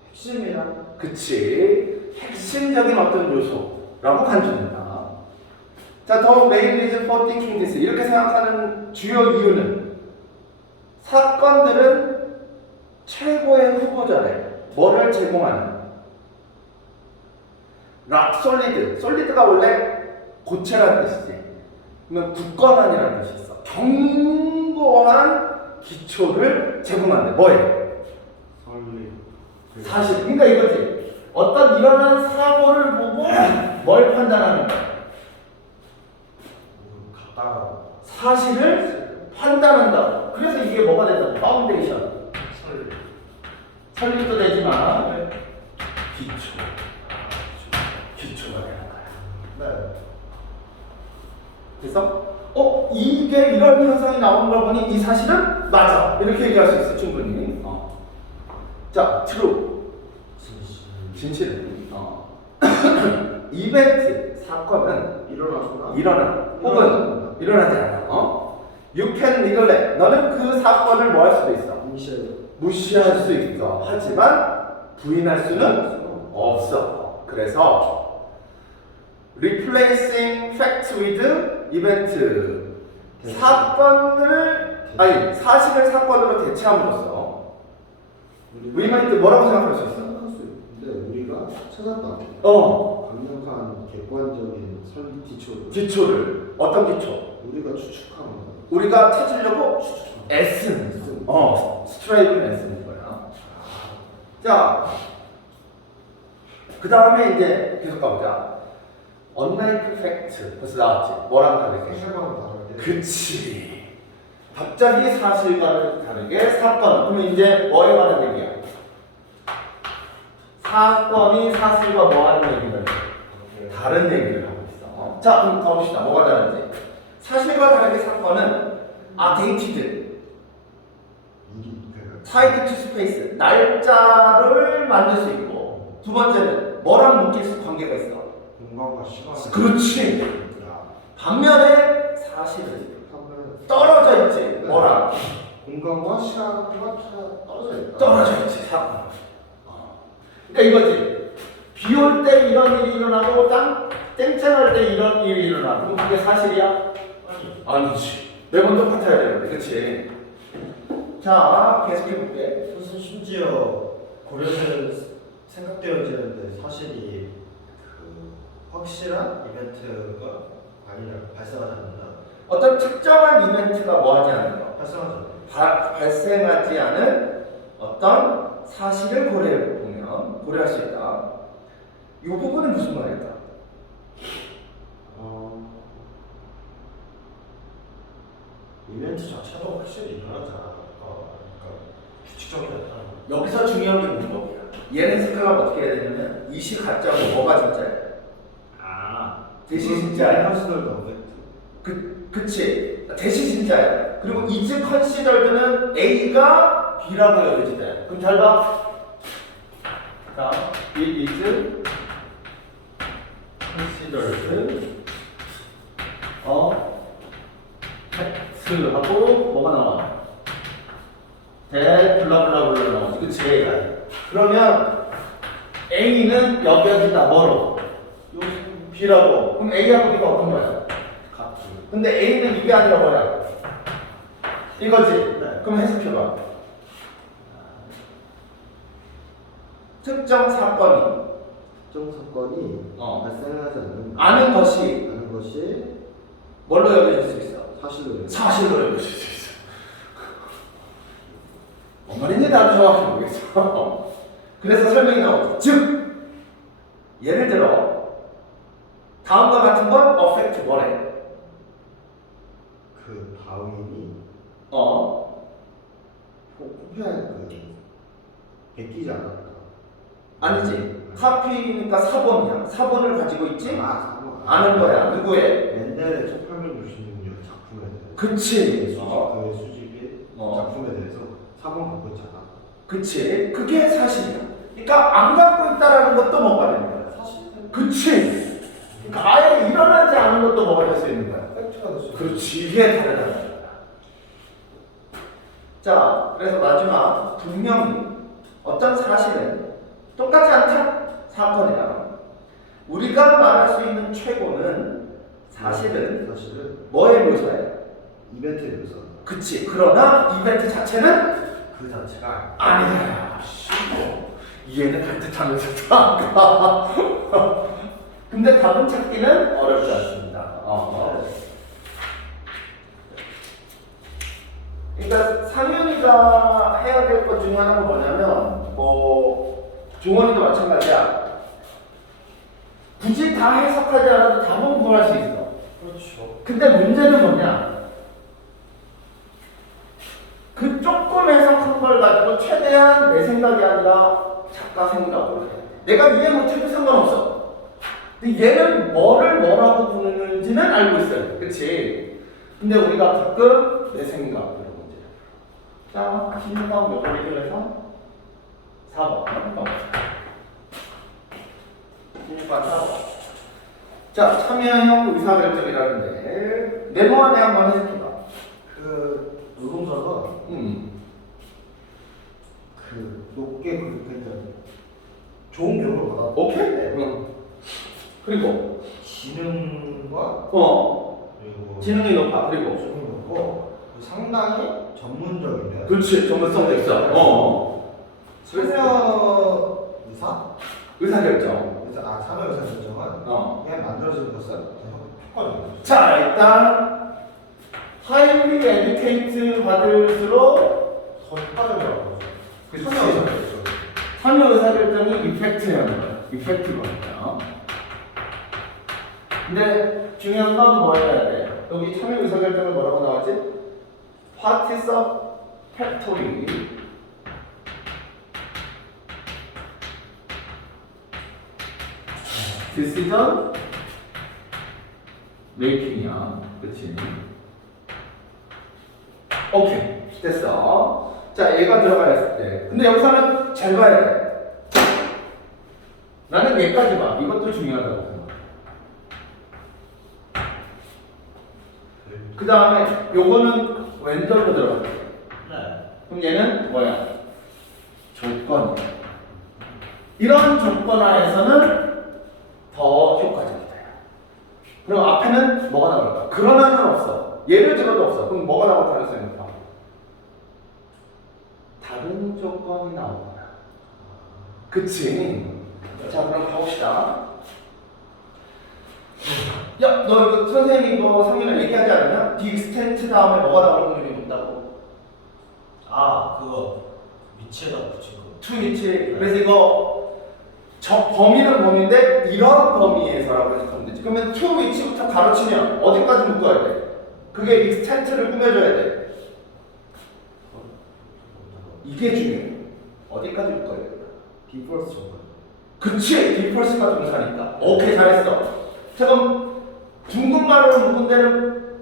핵심이랑 그치. 핵심적인 어떤 요소라고 간주된다. 자, 더 메인 리즌 for thinking this 이렇게 생각하는 주요 이유는 사건들은 최고의 후보자래. 뭐를 제공하는? 락 솔리드. 솔리드가 원래 고체라는 뜻이지. 그러면 굳건한이라는 뜻이 있어. 견고한 기초를 제공한대. 뭐예요? 사실. 그러니까 이거지. 어떤 일어난 사고를 보고 뭘 판단하는 거야? 같다. 사실을 판단한다고. 그래서 이게 뭐가 된다고? 파운데이션. 설립도 되지만 기초가 되는 거야. 네. 그래서 이게 이런 현상이 나오는 걸 보니 이 사실은 맞아. 이렇게 얘기할 수 있어. 충분히. 자, true. 진실은 이벤트, 사건은 일어나 혹은 일어나지 않아. You can neglect. 너는 그 사건을 뭐 할 수도 있어? 무시할 수 있어. 하지만 부인할 수는 없어. 그래서 replacing fact with event 사실을 사건으로 대체함으로써 우리가 이때 뭐라고 생각할 수 있어? 근데 우리가 찾았다. 어 강력한 객관적인 설 기초를 기초를 어떤 기초? 우리가 추측하는 거. 우리가 찾으려고 애쓰는 스트라이브는 애쓰는 거야. 자, 그 다음에 이제 계속 가보자. unlike fact 벌써 나왔지? 뭐랑 다르게? 사실과는 다르게. 그치. 갑자기 사실과는 다르게 사건. 그러면 이제 뭐에 관한 얘기야? 사건이 사실과 뭐 하는 얘기는 다른 얘기를 하고 있어. 자, 그럼 가봅시다. 뭐가 다른지. 사실과 다르게 사건은 dated, tied to space, 날짜를 만들 수 있고, 두 번째는 뭐랑 묶일 수 관계가 있어. 공간과 시간. 그렇지. 반면에 사실은 떨어져 있지. 뭐랑? 공간과 시간과 떨어져 있다. 떨어져 있지. 사건. 그러니까 이거지. 비 올 때 이런 일이 일어나고 땡땡할 때 이런 일이 일어나고 그럼 그게 사실이야? 아니지. 매번 똑같아야 되는데, 그렇지? 자, 계속해볼게. 무슨 심지어 고려는 생각되어지는데 사실이 그 확실한 이벤트가 아니라 발생하지 않는다. 어떤 특정한 이벤트가 뭐 하지 않는 거? 발생하지 않는다. 발생하지 않은 어떤 사실을 고려할 수 있다. 이 부분은 무슨 말일까? 이벤트 자체도 확실히 일어나잖아. 그러니까 규칙적이었다. 여기서 중요한 게 문법이야. 얘는 생각하면 어떻게 해야 되냐면 이시 가짜고 뭐가 진짜야? 대시 진짜야. 그치. 대시 진짜야. 그리고 is considered는 A가 B라고 여겨지대. 그럼 잘 봐. 자, it is considered 팩트하고 뭐가 나와? 블라블라블라 나오지. 그치? 그러면 A는 여겨진다. 뭐로? B라고. 그럼 A하고 B가 어떤 거야? 근데 A는 이게 아니라 뭐야? 이거지? 네. 그럼 해석해봐. 특정 사건이 특정 사건이 발생하지 아는 것이 않는 것이 뭘로 여겨질 수 있어? 사실로 여겨질 수 있어. 뭔 말인지 나도 정확히 모르겠어. 그래서 설명이 나오죠. 즉, 예를 들어 다음과 같은 건 affect 뭐래? 그 다음이 코피한 베끼지 않았다. 아니지. 카피니까 사본이야. 사본을 가지고 있지? 아는 거야. 누구의? 멘델의 1866년 작품에 대해서. 그치. 그의 수집의 작품에 대해서 사본 갖고 있지 않았다. 그치. 그게 사실이야. 그러니까 안 갖고 있다라는 것도 뭐가 되는 거야? 사실 그치. 그러니까 아예 일어나지 않은 것도 뭐가 될 수 있는 거야? 팩트가 될 수 있다. 그렇지. 이게 다르다는 거야. 자, 그래서 마지막 분명히 어떤 사실은 똑같지 않다. 사건이랑 우리가 말할 수 있는 최고는 사실은 뭐의 묘사야? 이벤트의 묘사. 그치. 그러나 이벤트 자체는 그 자체가 아니야. 이해는 갈 듯하면서도 안 가. 근데 답은 찾기는 어렵지 않습니다. 그러니까 상윤이가 해야 될 것 중에 하나가 뭐냐면 종원이도 마찬가지야. 굳이 다 해석하지 않아도 답은 구할 수 있어. 그렇죠. 근데 문제는 뭐냐? 그 조금 해석한 걸 가지고 최대한 내 생각이 아니라 작가 생각으로 해. 내가 이해 못해도 상관없어. 근데 얘는 뭐를 뭐라고 부르는지는 알고 있어요. 그치? 근데 우리가 가끔 내 생각 이런 문제. 자, 신유방 몇 번이기로 해서 4번. 신유방 4번. 자, 참여형 의사결정이라는데 네모 안에 한번 해석해봐. 그 노동자가 높게 그러니까 좋은 교육을 받았다. 오케이? 응. 그리고 지능과 그리고 지능이 높아. 그리고 지능이 높고 상당히 전문적이면 그렇지. 전문성도 있어. 참여 의사? 의사결정. 참여 의사 결정은 그냥 만들어지는 것은 효과적이죠. 자, 일단 highly educate 받을수록 더 효과적이라고 하죠. 그치. 참여 의사 결정. 참여 의사결정이 이펙트라는 거야. 이펙트거든요. 근데 중요한 건 뭐 해야 돼? 여기 참여 의사결정은 뭐라고 나왔지? What is a factory? decision making이야. 그치? 오케이. 됐어. 자, 얘가 들어가 있을 때. 근데 여기서는 잘 봐야 돼. 나는 얘까지 봐. 이것도 중요하다고 생각해. 그 다음에 요거는 왼쪽으로 들어갈게. 그럼 얘는 뭐야? 조건이야. 이런 조건 하에서는 더 효과적이다. 그럼 앞에는 뭐가 나올까? 그러나는 없어. 예를 들어도 없어. 그럼 뭐가 나올 가능성이 높아? 다른 조건이 나오거나. 그치? 자, 그럼 가봅시다. 야, 너 이거 선생님이 이거 상민아 얘기하지 않았냐? The extent 다음에 뭐가 나올 확률이 높다고? 그거 위치에다 붙인 거. to which. 그래서 이거 저 범위는 범위인데 이런 범위에서라고 해석하면 되지. 그러면 to which부터 가로치면 어디까지 묶어야 돼? 그게 extent를 꾸며줘야 돼. 이게 중요해. 어디까지 묶어야 돼? 디폴스 조건. 그치! 디폴스가 동사니까. 오케이, 잘했어. 자, 그럼 중국말로 묶은 데는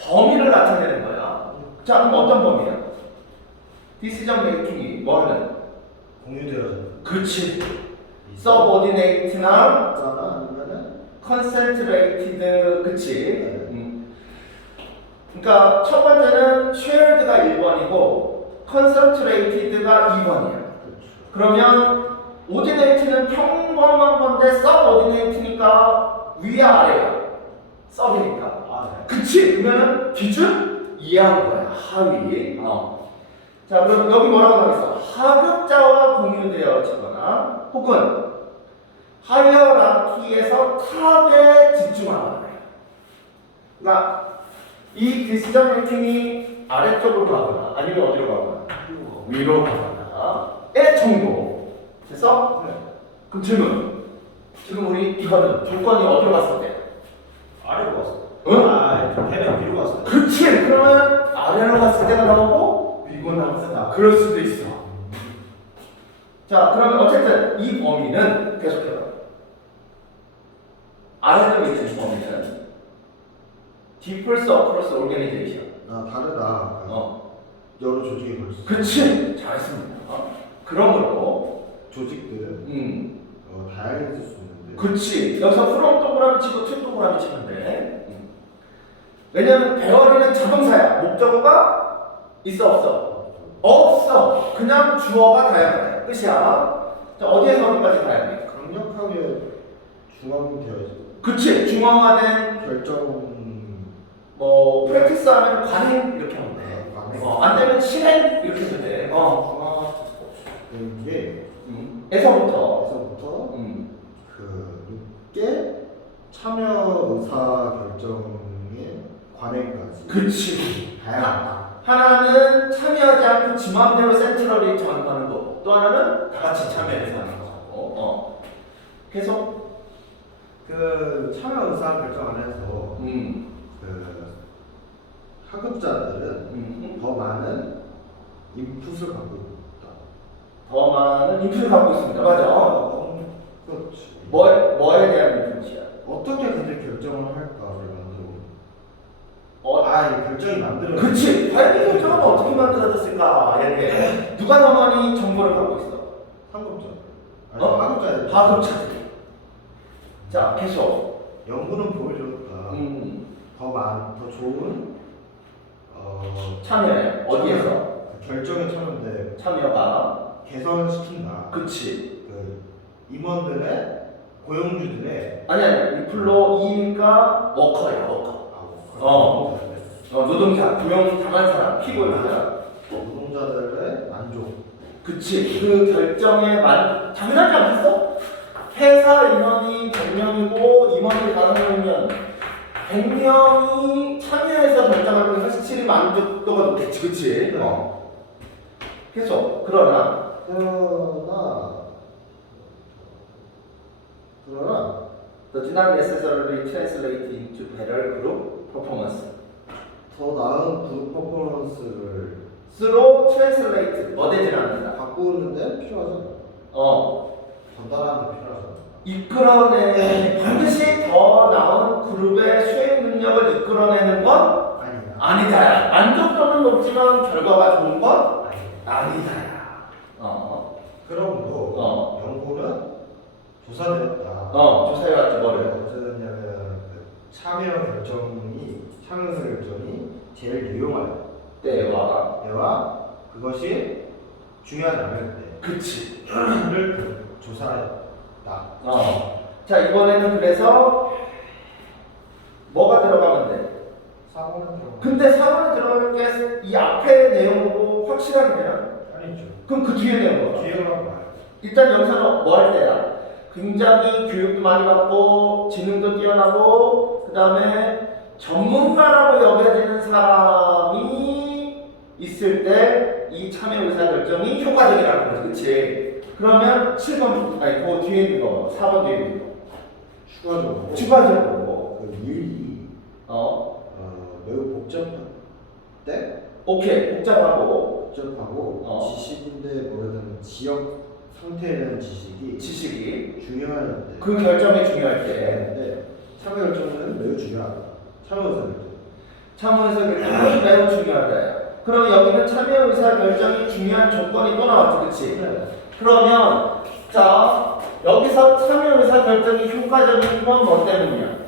범위를 나타내는 거야. 자, 그럼 어떤 범위야? 디시전 메이킹이 뭐 하는? 공유되어져. 그렇지. subordinate나 아니면은 concentrated, 그치? 네. 그러니까 첫 번째는 shared가 1번이고 concentrated가 2번이야. 그렇죠. 그러면 ordinate는 평범한 건데 subordinate니까 위야 아래야. sub이니까. 그치? 그러면은 기준 이해한 거야. 하위. 자, 그럼 여기 뭐라고 나와있어? 하급자와 공유되어지거나 혹은 하이어라키에서 탑에 집중하거나. 그러니까 이 디시전 메이킹이 아래쪽으로 가거나 아니면 어디로 가거나 위로 가거나의 정도. 됐어? 네. 그럼 질문. 지금 우리 이거는 조건이 어디로 갔을 때? 아래로 갔어. 응? 해변 위로 갔어. 그치! 그러면 아래로 갔을 때가 나오고 위로 나왔을 때. 그럴 수도 있어. 자, 그러면 어쨌든 이 범위는 계속해봐. 아래로 있는 범위는 differs across organization. 다르다. 여러 조직에 걸쳐. 그치! 잘했습니다. 그러므로 조직들은 다양해질 수 있는데. 그치. 여기서 from 동그라미 치고 to 동그라미 치면 돼. 왜냐면 배열이는 자동사야. 목적어가 있어 없어? 없어. 그냥 주어가 다양하다. 끝이야. 자, 어디에서 어디까지 다양해? 강력하게 중앙되어져. 그치. 중앙화된 결정. 뭐 프랙티스 하면 관행 이렇게 하면 돼. 관행. 안 되면 실행 이렇게 해도 돼. 중앙화된 게 에서부터. 그 늦게 참여 의사 결정의 관행까지. 그치. 다양하다. 하나는 참여하지 않고 지 마음대로 센트럴이 정하는 거. 또 하나는 다 같이 참여해서 하는 거. 계속. 그 참여 의사 결정 안에서 그 학업자들은 더 많은 인풋을 갖고 있다. 더 많은 인풋을 갖고 있습니다. 맞아. 그렇지. 뭐에 대한 인풋이야? 어떻게 근데 결정을 할까를 만들고. 이 결정이 만들어. 그치. 과연 이 결정은 어떻게 만들어졌을까? 이렇게. 누가 더 많이 정보를 갖고 있어? 학업자. 학업자들. 학업자들이. 자, 계속. 연구는 보여줬다. 더 좋은 참여해. 어디에서? 결정에 참여인데 참여가. 개선시킨다. 그치. 그 임원들의 고용주들의 아니 리플로 E니까 워커야 워커. 노동자 고용 당한 사람 피고자. 노동자들의 만족. 그치. 그 결정에 당연하지 않겠어? 회사 인원이 100명이고 임원이 5명이면 100명이 참여해서 결정하면 사실 만족도가 높겠지, 그치? 네. 계속. 그러나 does not necessarily translate into better group performance. 더 나은 그룹 퍼포먼스를 스로 translate 뭐되진 않는다. 바꾸는데 필요하잖아. 전달하는 게 필요하잖아. 이끌어내 반드시 더 나은 그룹의 수행 능력을 이끌어내는 건 아니다. 아니다야. 만족도는 높지만 결과가 좋은 건 아니다. 아니다야. 그러므로 연구는 조사되었다. 조사해왔지 뭐를. 어떻게 됐냐면 참여 의사 결정이 제일 유용할 때와 그것이 중요하다면 그치. 때를 조사했다. 자 이번에는 그래서 뭐가 들어가면 돼? 사고는 들어가. 근데 사원에 들어갈 게 이 앞에 내용 보고 확실하게 되나? 아니죠. 그럼 그 뒤에 내용 봐. 기회가 많아요. 일단 여기서는 뭐 할 때야? 굉장히 교육도 많이 받고 지능도 뛰어나고 그 다음에 전문가라고 여겨지는 사람이 있을 때 이 참여 의사결정이 효과적이라는 거지, 그치? 그러면 7번, 그 뒤에 있는 거, 4번 뒤에 있는 거. 추가적으로. 그 일이 매우 복잡할 때 오케이, 복잡하고 복잡하고 지식인데 뭐든 지역 상태에 대한 지식이 중요할 때. 그 결정이 중요할 때 네. 참여 결정은 매우 중요하다. 참여 의사 결정. 참여 의사결정이 매우 중요하다. 그럼 여기는 참여 의사결정이 중요한 조건이 또 나왔지, 그치? 그러면 자 여기서 참여 의사결정이 효과적인 건 뭐 때문이야?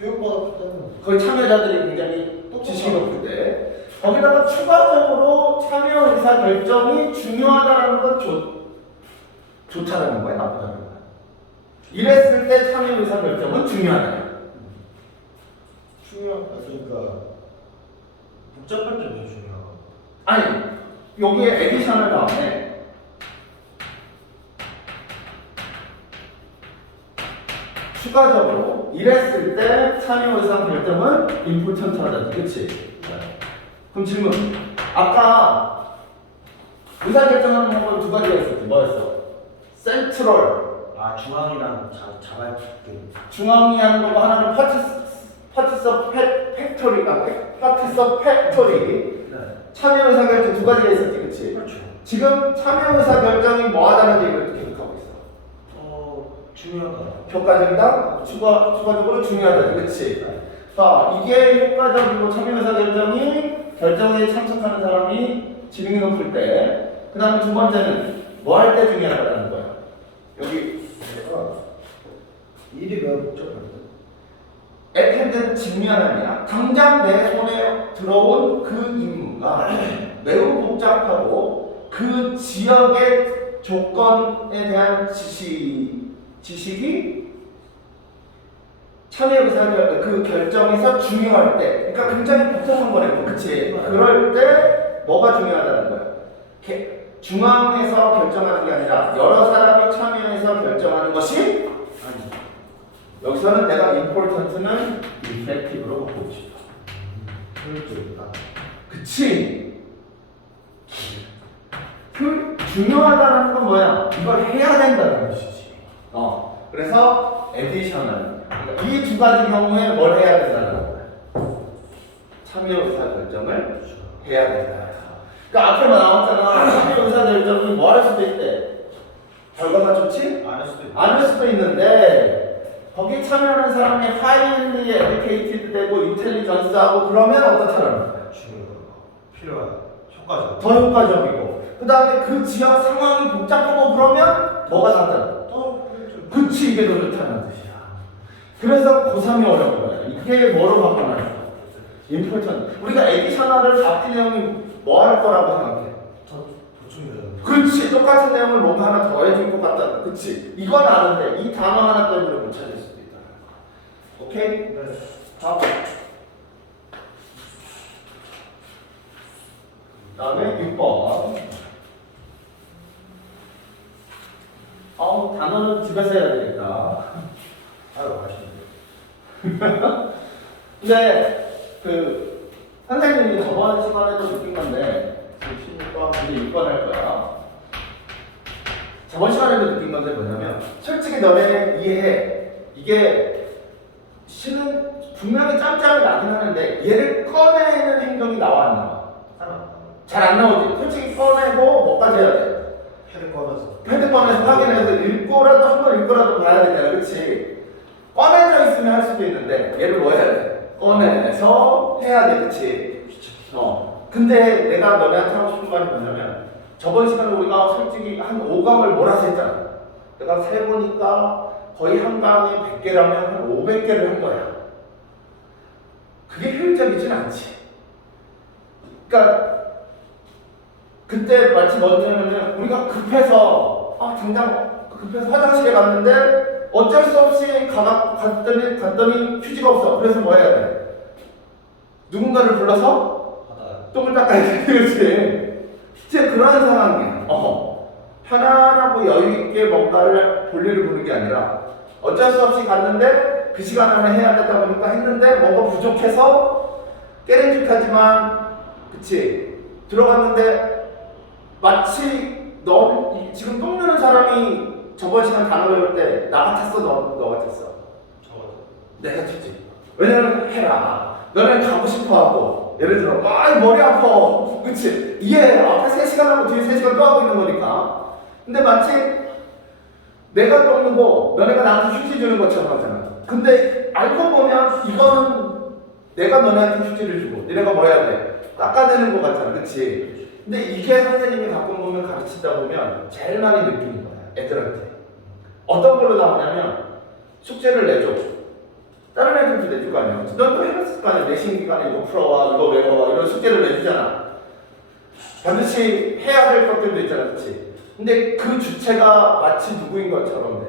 교육받았기 때문에. 거의 참여자들이 굉장히 지식이 높을 때 거기다가 추가적으로 참여 의사결정이 중요하다는 건 좋다는 거야, 나쁘다는 거야? 이랬을 때 참여 의사결정은 중요하다. 그러니까 복잡할 때 왜 중요하고? 아니 여기에 에디션을 다음에 추가적으로 이랬을 때 참여 의사 결정은 임포턴트하다. 그치? 그럼 질문. 아까 의사 결정하는 방법이 두 가지가 있었지. 뭐였어? 센트럴. 중앙이랑 자발적. 중앙이 하는 거고 하나는 파티서 팩토리가 파티서 팩토리. 참여 의사 결정 두 가지가 있었지. 그치? 그렇죠. 지금 참여 의사 결정이 뭐 하다는 얘기를 계속하고 있어. 중요하다. 효과적이다? 추가적으로 중요하다. 그렇지? 자, 이게 효과적이고 참여의사 결정에 참석하는 사람이 지능이 높을 때, 그 다음에 두 번째는 뭐 할 때 중요하다는 거야. 여기 일이 매우 복잡할 때. 애텐드는 직면하냐? 당장 내 손에 들어온 그 임무가 매우 복잡하고 그 지역의 조건에 대한 지식이 참여 의사 그 결정에서 중요할 때, 그러니까 굉장히 복잡한 거네, 그치? 그럴 때 뭐가 중요하다는 거야? 중앙에서 결정하는 게 아니라 여러 사람이 참여해서 결정하는 것이 여기서는 내가 important는 effective로 바꾸고 싶어. 효율적이다. 그치? 중요하다는 건 뭐야? 이걸 해야 된다는 것이지. 그래서 additional. 이 두 가지 경우에 뭘 해야 된다는 거야? 참여 의사 결정을 해야 된다. 그러니까 앞에만 나왔잖아. 참여 의사 결정이 뭐 할 수도 있대. 결과가 좋지? 안 할 수도 있고. 안 할 수도 있는데 거기 참여하는 사람이 highly educated 되고 intelligence하고 그러면 어떻다는 거야? 필요하다. 효과적. 더 효과적이고 그 다음에 그 지역 상황이 복잡하고 그러면 뭐가 낫다? 그치, 이게 더 좋다는 뜻이야. 그래서 고3이 어려운 거야. 이게 뭐로 바꿔놨어? important. 우리가 에디셔널을 앞뒤 내용이 뭐 할 거라고 생각해? 더 보충돼요. 그렇지. 똑같은 내용을 뭔가 하나 더 해줄 것 같다. 그렇지. 이건 아는데 이 단어 하나 때문에 못 찾을 수도 있다. 오케이? 네. 다음. 다음에 6번. 단어는 집에서 해야 되겠다. 아유 아쉽네. 근데 그 선생님이 저번 시간에도 느낀 건데 16번 이제 6번 할 거야. 저번 시간에도 느낀 건데 뭐냐면 솔직히 너네 이해해. 이게 실은 분명히 짬짬이 나긴 하는데 얘를 꺼내는 행동이 나와 안 나와? 잘 안 나오지. 솔직히 꺼내고 뭐까지 해야 돼? 패드 꺼내서. 핸드폰에서 확인해서 읽고라도 한번 읽고라도 봐야 되잖아. 그치? 꺼내져 있으면 할 수도 있는데 얘를 뭐 해야 돼? 꺼내서 해야 돼. 그치? 근데 내가 너네한테 하고 싶은 말이 뭐냐면 저번 시간에 우리가 솔직히 한 5강을 몰아서 했잖아. 내가 세보니까 거의 한 강에 100개라면 한 500개를 한 거야. 그게 효율적이진 않지. 그러니까 그때 마치 뭐냐면 우리가 급해서 당장 급해서 화장실에 갔는데 어쩔 수 없이 갔더니 휴지가 없어. 그래서 뭐 해야 돼? 누군가를 불러서 받아요. 똥을 닦아야 돼. 그렇지? 진짜 그런 상황이야. 편안하고 여유있게 뭔가를 볼일을 보는 게 아니라 어쩔 수 없이 갔는데 그 시간 안에 해야 되다 보니까 했는데 뭔가 부족해서 깨름직하지만 그치? 들어갔는데 마치 너 지금 똥 누는 사람이 저번 시간 단어 배울 때 나 같았어? 너 같았어? 저거. 내가 같았지. 왜냐면 해라. 너는 가고 싶어하고 예를 들어 머리 아파. 그치? 이해. 앞에 3시간 하고 뒤에 3시간 또 하고 있는 거니까. 근데 마치 내가 똥 누고 너네가 나한테 휴지 주는 것처럼 하잖아. 근데 알고 보면 이거는 내가 너네한테 휴지를 주고 너네가 뭐 해야 돼? 닦아내는 것 같잖아. 그치? 근데 이게 선생님이 가끔 보면 가르치다 보면 제일 많이 느끼는 거야. 애들한테. 어떤 걸로 나오냐면 숙제를 내줘. 다른 애들도 내줄 거 아니야. 너도 해봤을 거 아니야. 내신 기간에 이거 풀어와, 이거 외워와 이런 숙제를 내주잖아. 반드시 해야 될 것들도 있잖아. 그치? 근데 그 주체가 마치 누구인 것처럼 돼.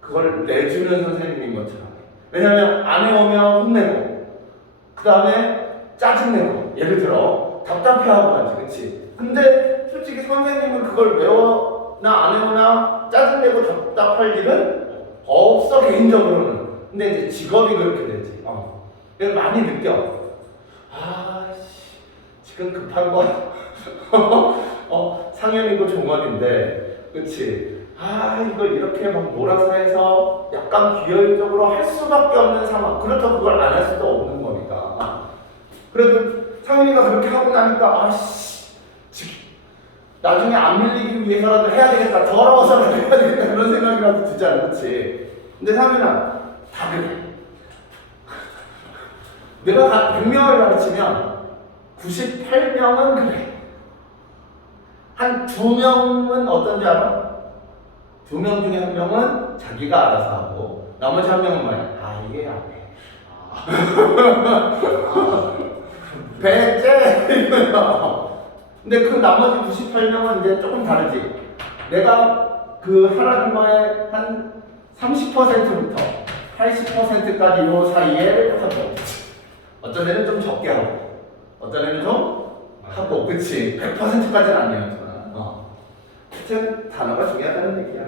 그걸 내주는 선생님인 것처럼 해. 왜냐면 안 해오면 혼내고 그 다음에 짜증내고 예를 들어 답답해하고 하지. 그치? 근데 솔직히 선생님은 그걸 외워나 안 외우나 짜증내고 답답할 일은 없어. 개인적으로는. 근데 이제 직업이 그렇게 되지. 그래서 많이 느껴. 지금 급한 건 상현이고 종원인데, 그치? 이걸 이렇게 막 몰아서 해서 약간 비효율적으로 할 수밖에 없는 상황. 그렇다고 그걸 안 할 수도 없는 거니까. 그래도 상현이가 그렇게 하고 나니까 나중에 안 밀리기 위해서라도 해야 되겠다. 더러워서라도 해야 되겠다. 그런 생각이라도 들잖아. 그치? 근데 상현아 다 그래. 내가 100명을 가르치면 98명은 그래. 한 2명은 어떤지 알아? 2명 중에 1명은 자기가 알아서 하고 나머지 1명은 뭐야? 이게 안 해. 배째 이거야. 근데 그 나머지 98명은 이제 조금 다르지. 내가 그 하라는 거에 한 30%부터 80%까지 요 사이에 하고 어떤 애는 좀 적게 하고 어떤 애는 좀 하고. 그치? 100%까지는 아니었지만 하여튼 단어가 중요하다는 얘기야.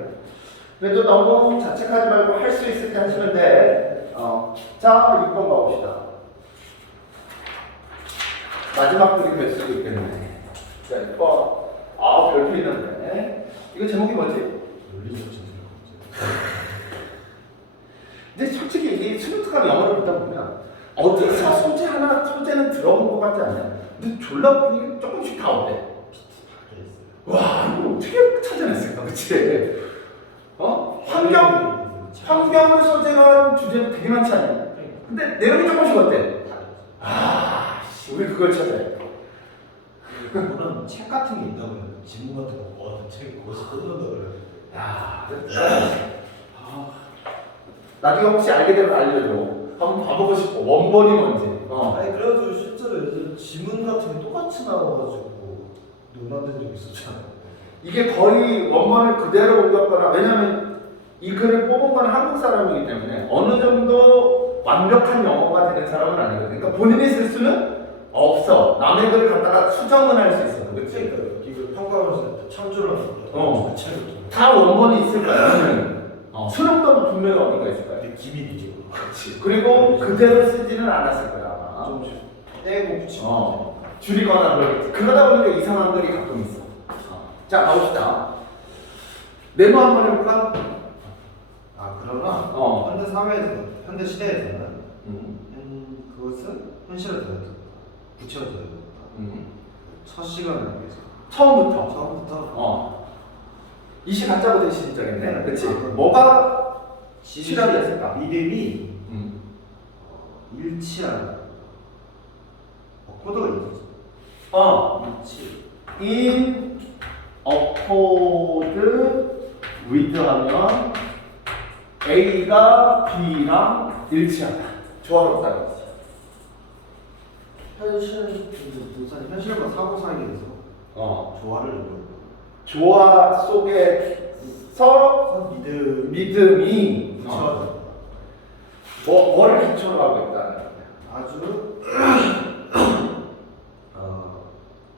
그래도 너무 자책하지 말고 할 수 있을 때 하시면 돼. 자, 6번 가봅시다. 마지막 글이 될 수도 있겠네. 자, 6번. 별표 있는데. 이거 제목이 뭐지? 논리적 진술. 근데 솔직히 이 스무트감 영어를 듣다 보면 어디서 소재는 들어본 것 같지 않냐? 근데 졸라 이게 조금씩 다 어때? 와, 이거 어떻게 찾아냈을까? 그치? 환경을 소재로 주제도 되게 많지 않냐? 근데 내용이 조금씩 어때? 우리 그걸 찾아야 돼. 그런 책 같은 게 있다고 해요. 지문 같은 거 모아둔 책 거기서 끊는다 그래요. 나중에 혹시 알게 되면 알려줘. 한번 봐보고 싶어. 원본이 뭔지. 아니 그래가지고 실제로 요즘 지문 같은 게 똑같이 나와가지고 논란된 적 있었잖아. 이게 거의 원본을 그대로 옮겼거나, 왜냐면 이 글을 뽑은 건 한국 사람이기 때문에 어느 정도 완벽한 영어가 되는 사람은 아니거든요. 그러니까 본인이 쓸 수는 없어. 남의 글을 갖다가 수정은 할 수 있어. 그치? 그러니까 이거 평가하면서 참조를 어. 그 차이가 다 원본이 있을 거야. 수능도 분명히 어디가 있을 거야. 근데 기밀이죠. 그렇지. 그리고 그대로 쓰지는 않았을 거야. 아마. 좀 떼고 붙이고. 줄이거나 그러겠지. 그러다 보니까 이상한 글이 가끔 있어. 자, 가봅시다. 메모 한번 해볼까? 아 그러나 현대 사회에서 현대 시대에서는 그것은 현실화 되었다. 구체화되었다. 첫 시간을 위해서. 처음부터. 이시 가짜 고대 시작했네. 그렇지. 뭐가 실현이 됐을까? 믿음이 일치하는 코드가 있었어. 일치. in accord with 하면 A가 B랑 일치한다. 조화롭다는 거지. 현실과 사고 사이에 대해서 조화를 이루고 조화 속에서 믿음이 구체화된다. 뭐를 기초로 하고 있다는 거야. 아주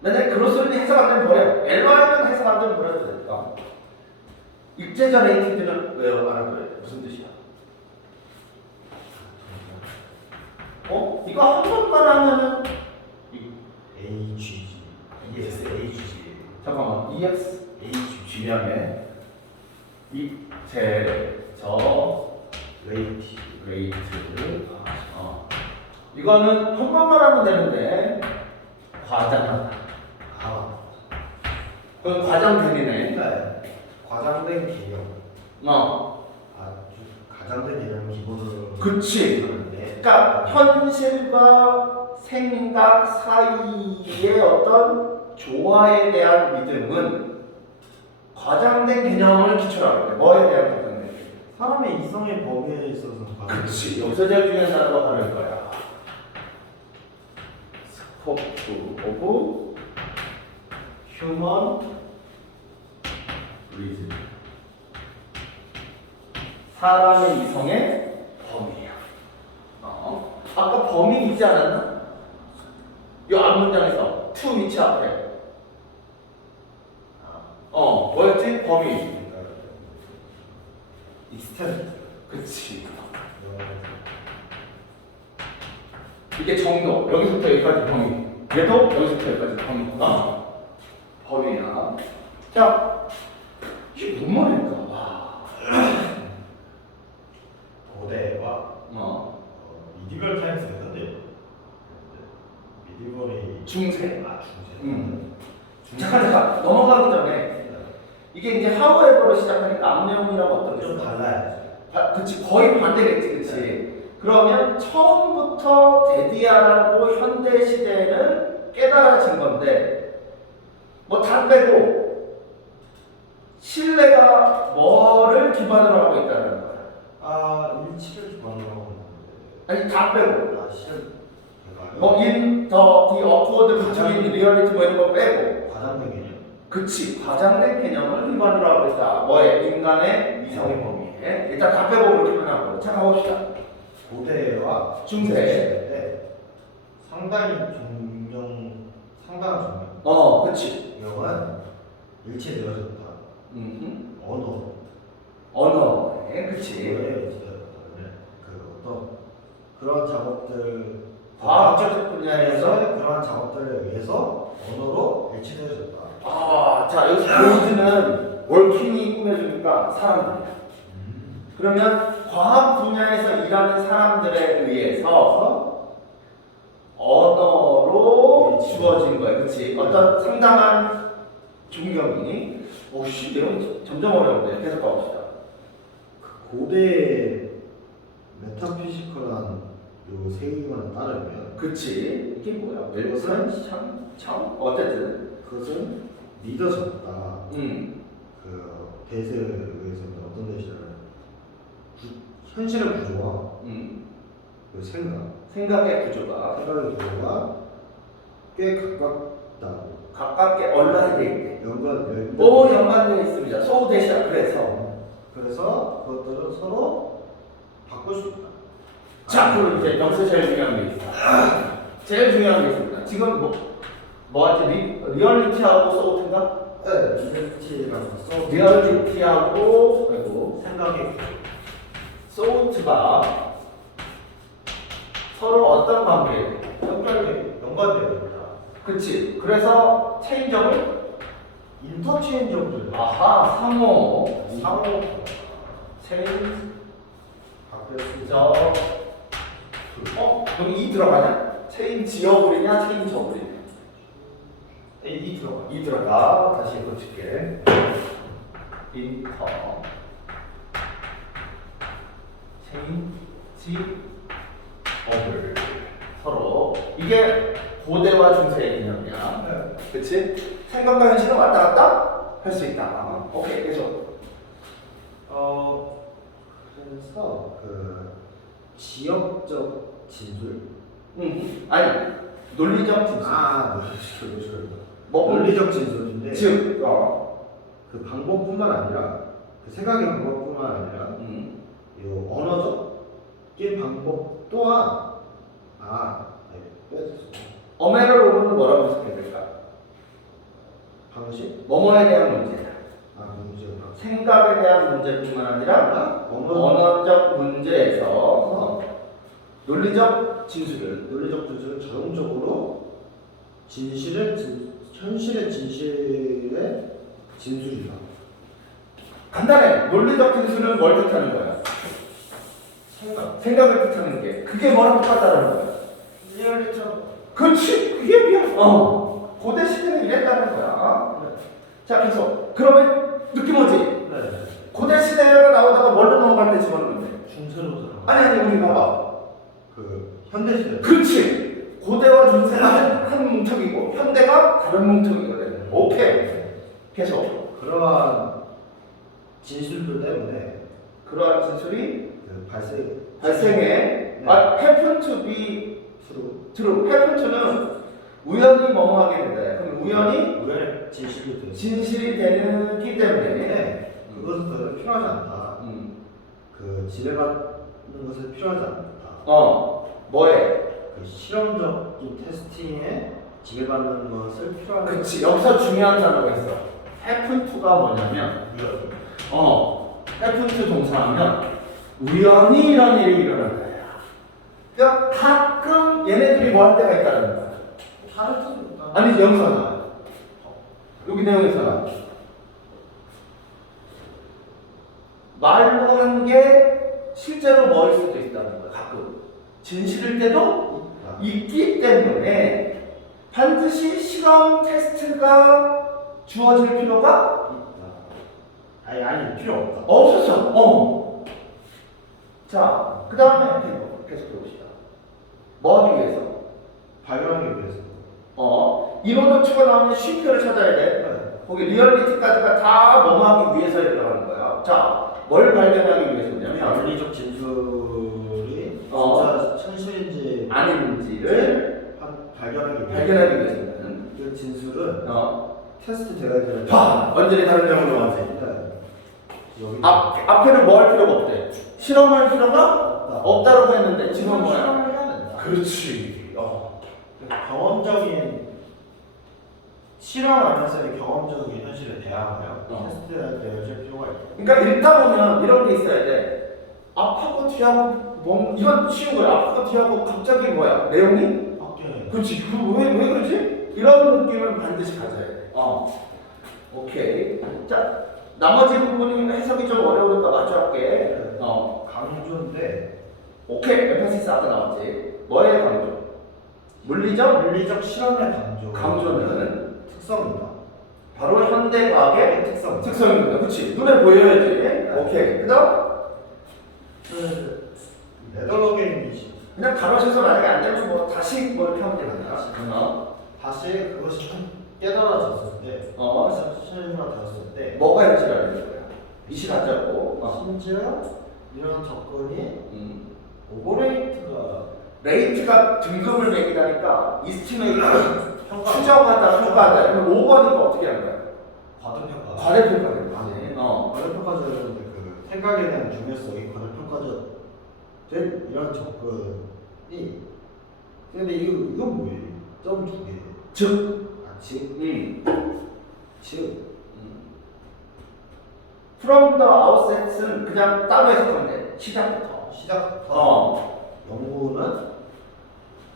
만약에 그로스를 해석 안 되면 버려요. LY는 해석 안 되면 버려도 될까? 입제전 ATD는 왜 알아둬야 돼? 무슨 뜻이야? 이거 한 번만 하면은 AGG, EXAGG. 잠깐만 EX AGG. G량에 입제저 레이트. 이거는 한 번만 하면 되는데 과장하다. 그건 과장되네. 그러니까 과장된 개념. 아주 가장된 개념 기본으로. 그치. 하는데. 그러니까 현실과 생각 사이의 어떤 조화에 대한 믿음은 과장된 개념을 기초로 하는 거야. 뭐에 대한 과장된 개념? 사람의 이성의 범위에 있어서. 그치. 여기서 제일 중요한 단어가 바로 거야. 스코프 오브 휴먼 리즌. 사람의 이성의 범위야. 아까 범위 있지 않았나? 이 앞문장에서 to 위치 앞에 뭐였지? 범위. 익스텐트. 그치. 이게 정도. 여기서부터 여기까지 범위. 얘도 여기서부터 여기까지 범위. 범위야. 자, 이게 뭔 말일까? 고대와 미디벌 타임스 했는데 미디벌이 중세. 중세. 잠깐 넘어가기 전에 이게 이제 하우에버로 시작하니까 앞내용이랑 어떤 게 좀 달라야지. 그치, 거의 반대겠지. 그치. 그러면 처음부터 데디아라고 현대 시대에는 깨달아진 건데 뭐 다 빼고 신뢰가 뭐를 기반으로 하고 있다는 거야. 일치를 기반으로 하고 아니 다 빼고 있는데. 실은 뭐 in the upward between reality 뭐 이런 거 빼고 과장된 개념. 그치, 과장된 개념을 기반으로 하고 있다. 뭐에? 인간의 이성의 범위에. 일단 다 빼고 그렇게 표현하고. 자, 가봅시다. 고대와 중세. 때 상당한 종명. 그치. 이거는 일치되어졌다. 언어에 그치. 일치되어졌다. 그런 작업들 과학적 분야에서. 그러한 작업들에 의해서 언어로 일치되어졌다. 자, 여기서 보여주는 월킹이 꾸며주니까 사람들이야. 그러면 과학 분야에서 일하는 사람들에 의해서 언어로 주어진 거야. 그치? 어떤 상당한 존경이. 오씨, 내용 점점 어려운데. 계속 가봅시다. 고대 메타피지컬한 요 세계관에 따르면 그치? 이게 뭐야? 웰슨? 참? 어쨌든. 그것은 믿어졌다. 그 대세에 의해서는 어떤 대시를 현실의 구조와 그 생각의 생각의 구조가 구조가 꽤 가깝다고 가깝게 얼라인돼 있대. 연관되어 있습니다. so 대시야. 그래서 그것들은 서로 바꿀 수 있다. 자, 그럼 이제 여기서 제일 중요한 게 있어. 제일 중요한 게 있습니다. 지금 뭐하지? 리얼리티하고 소우트인가? 네, 리얼리티라고 써. 리얼리티하고 그리고 생각의 소우트가 서로 어떤 관계예요? 연관되어 있다. 그치. 그래서 체인점을 인터체인저블. 아하 상호 체인저 여기 이 들어가냐? 체인지어블이냐 체인저블이냐? 이 들어가. 이 들어가. 다시 고칠게. 인터 체인지어블 서로 이게 고대와 중세의 개념이야. 그치? 생각과 현실은 왔다 갔다 할 수 있다. 오케이, 계속. 그래서 그 지역적 진술. 아니, 논리적 진술. 논리적 진술인데 즉, 그 방법뿐만 아니라 그 생각의 방법뿐만 아니라 이 언어적인 방법 또한 어메를 오르는 뭐라고 해석해야 될까? 방식? 뭐뭐에 대한 문제. 문제구나. 생각에 대한 문제뿐만 아니라 언어적 문제에서 논리적 진술을 논리적 진술은 자동적으로 현실의 진실의 진술이다. 간단해. 논리적 진술은 뭘 뜻하는 거야? 생각을 뜻하는 게 그게 뭐랑 똑같다는 거야? 리얼리티하고. 그렇지. 그 얘기야. 고대 시대는 이랬다는 거야. 자, 계속. 그러면 느낌 오지? 네. 고대 시대가 나오다가 뭘로 넘어갈 때 집어넣으면 돼? 중세로 들어가. 아니, 우리 봐봐. 그 현대 시대. 그렇지. 고대와 중세가 한 뭉텅이고 현대가 다른 뭉텅이거든. 오케이. 계속. 그러한 진술들 때문에 그러한 진술이 그 발생해. 네. happen to be true. true. happen to는 우연히 뭐뭐 하게 된다. 그럼 우연히 우연의 진실이 되는. 진실이 되기 때문에 그것은 더 필요하지 않다. 그 지배받는 것은 필요하지 않다. 뭐에? 그 실험적인 테스팅에 지배받는 것을 필요하지. 그치. 여기서 중요한 단어가 있어. happen to가 뭐냐면 happen to 동사하면 우연히 이런 일이 일어난 거야. 그러니까 가끔 얘네들이 뭐 할 때가 있다는 거야. 다른 뜻입니다. 아니 여기서는 여기 내용에서는 말로 한 게 실제로 뭐일 수도 있다는 거야. 가끔 진실일 때도 있기 때문에 반드시 실험 테스트가 주어질 필요가 아니 필요 없다. 없었어. 자, 그 다음에 계속 해봅시다. 뭐 하기 위해서? 발견하기 위해서. 이노도추가 나오면 쉼표를 찾아야 돼. 거기 리얼리티까지가 다 뭐뭐 하기 위해서 들어가는 거야. 자, 뭘 발견하기 위해서냐면 논리적 진술이 어. 진짜 현실인지 아닌지를 발견하기 위해서는 이 진술은 테스트 돼야 되는. 완전히 다른 점으로 나오지. 여기 앞에는 뭐 할 필요가 없대. 실험할 필요가 없다라고 했는데 지금 뭐야? 실험을 해야 된다. 그렇지. 경험적인 실험하면서의 경험적인 현실에 대항하여 테스트할 때 여실 필요가 있다. 그러니까 읽다 보면 이런 게 있어야 돼. 앞하고 뒤하고 이건 쉬운 거야. 앞하고 뒤하고 갑자기 뭐야? 내용이? 바뀌어요. 그렇지. 왜 그러지? 이런 느낌을 반드시 가져야 돼. 오케이. 자, 나머지 부분이 해석이 좀 어려우니까 마주할게. 강조인데 오케이. 에페시스 아까 나왔지. 뭐의 강조? 물리적 실험의 강조는 특성이다. 바로 현대 과학의 특성. 특성입니다. 그렇지. 눈에 보여야지. 오케이. 그다음 네덜로게임이시. 그냥 가로셔서 만약에 안 되면 뭐 다시 뭐 이렇게 하면 되겠다. 다시 그것이 좀 깨달아졌을 때, 실험되었을 때, 뭐가 현실화되는 거야? 이실하자고. 심지어 이런 접근이 오버레이트가 레이트가 등급을 매기다니까 이스티메이트 추정하다, 평가하다. 그럼 5번이니까 어떻게 하는 거야? 과대평가. 과대평가를 아니, 하지. 과대평가절은 그 생각에 대한 중요성이 과대평가절 이런 접근이. 근데 이건 뭐예요? 점 2개. 즉, 즉. from the outset은 그냥 따로 해석하면 돼. 시작부터. 연구는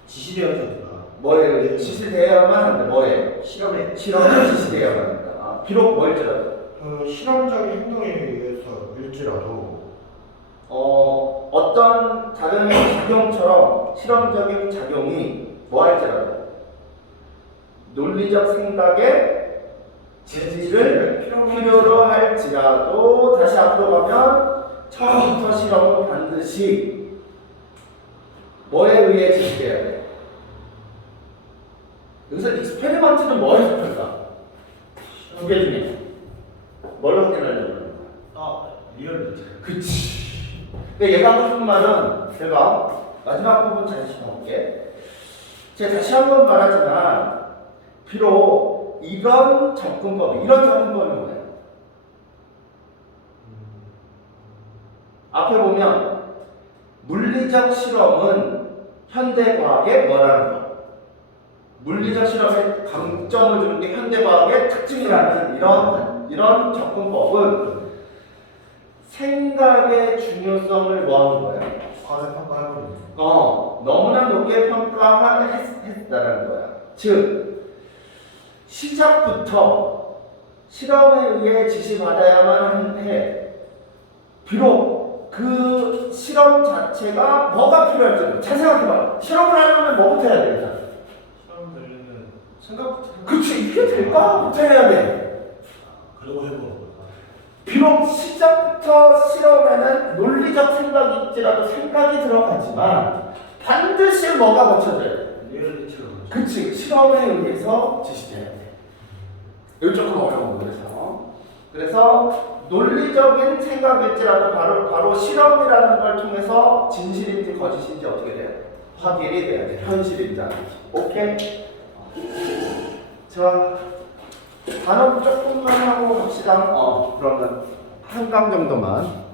지시되어야 된다. 뭐에 지시되어야만 한다. 뭐에? 실험에 실험에 지시되어야만 한다. 비록 뭘지라도. 실험적인 행동에 의해서일지라도 어떤 다른 작용처럼 실험적인 작용이 뭐 할지라도 논리적 생각의 지지를 필요로 할지라도 다시 앞으로 가면 처음부터 실험은 반드시 뭐에 의해 지시돼야 돼? 여기서 익스페리먼트는 뭐 해석할까? 두 개 중에 뭘 확인하려고 그러는 거야? 리얼리티. 그치. 근데 얘가 하고 싶은 말은 제가 마지막 부분 다시 짚어볼게. 제가 다시 한 번 말하지만 비록 이런 접근법이 뭐예요? 앞에 보면 물리적 실험은 현대과학의 뭐라는 거? 물리적 실험의 강점을 주는 게 현대과학의 특징이라는 이런 접근법은 생각의 중요성을 뭐하는 거예요? 과대평가해버리는. 너무나 높게 평가했다는 거야. 즉, 시작부터 실험에 의해 지시받아야만 하는데, 비록 그 실험 자체가 뭐가 필요할지 잘 생각해봐. 실험을 하려면 뭐부터 해야 돼? 실험 되려면 생각부터. 그치, 이게 될까?부터 해야 돼. 그리고 해보는 거야. 비록 시작부터 실험에는 논리적 생각이 있지라도 생각이 들어가지만 반드시 뭐가 거쳐져야 돼? 리얼리티가 뭐지? 그치, 실험에 의해서 지시돼야 돼. 이거 조금 어려워. 그래서 논리적인 생각일지라도 바로 실험이라는 걸 통해서 진실인지 거짓인지 어떻게 돼야 돼? 확인이 돼야 돼. 현실인지 아닌지. 오케이? 자, 단어 조금만 하고 갑시다. 그러면 한 강 정도만.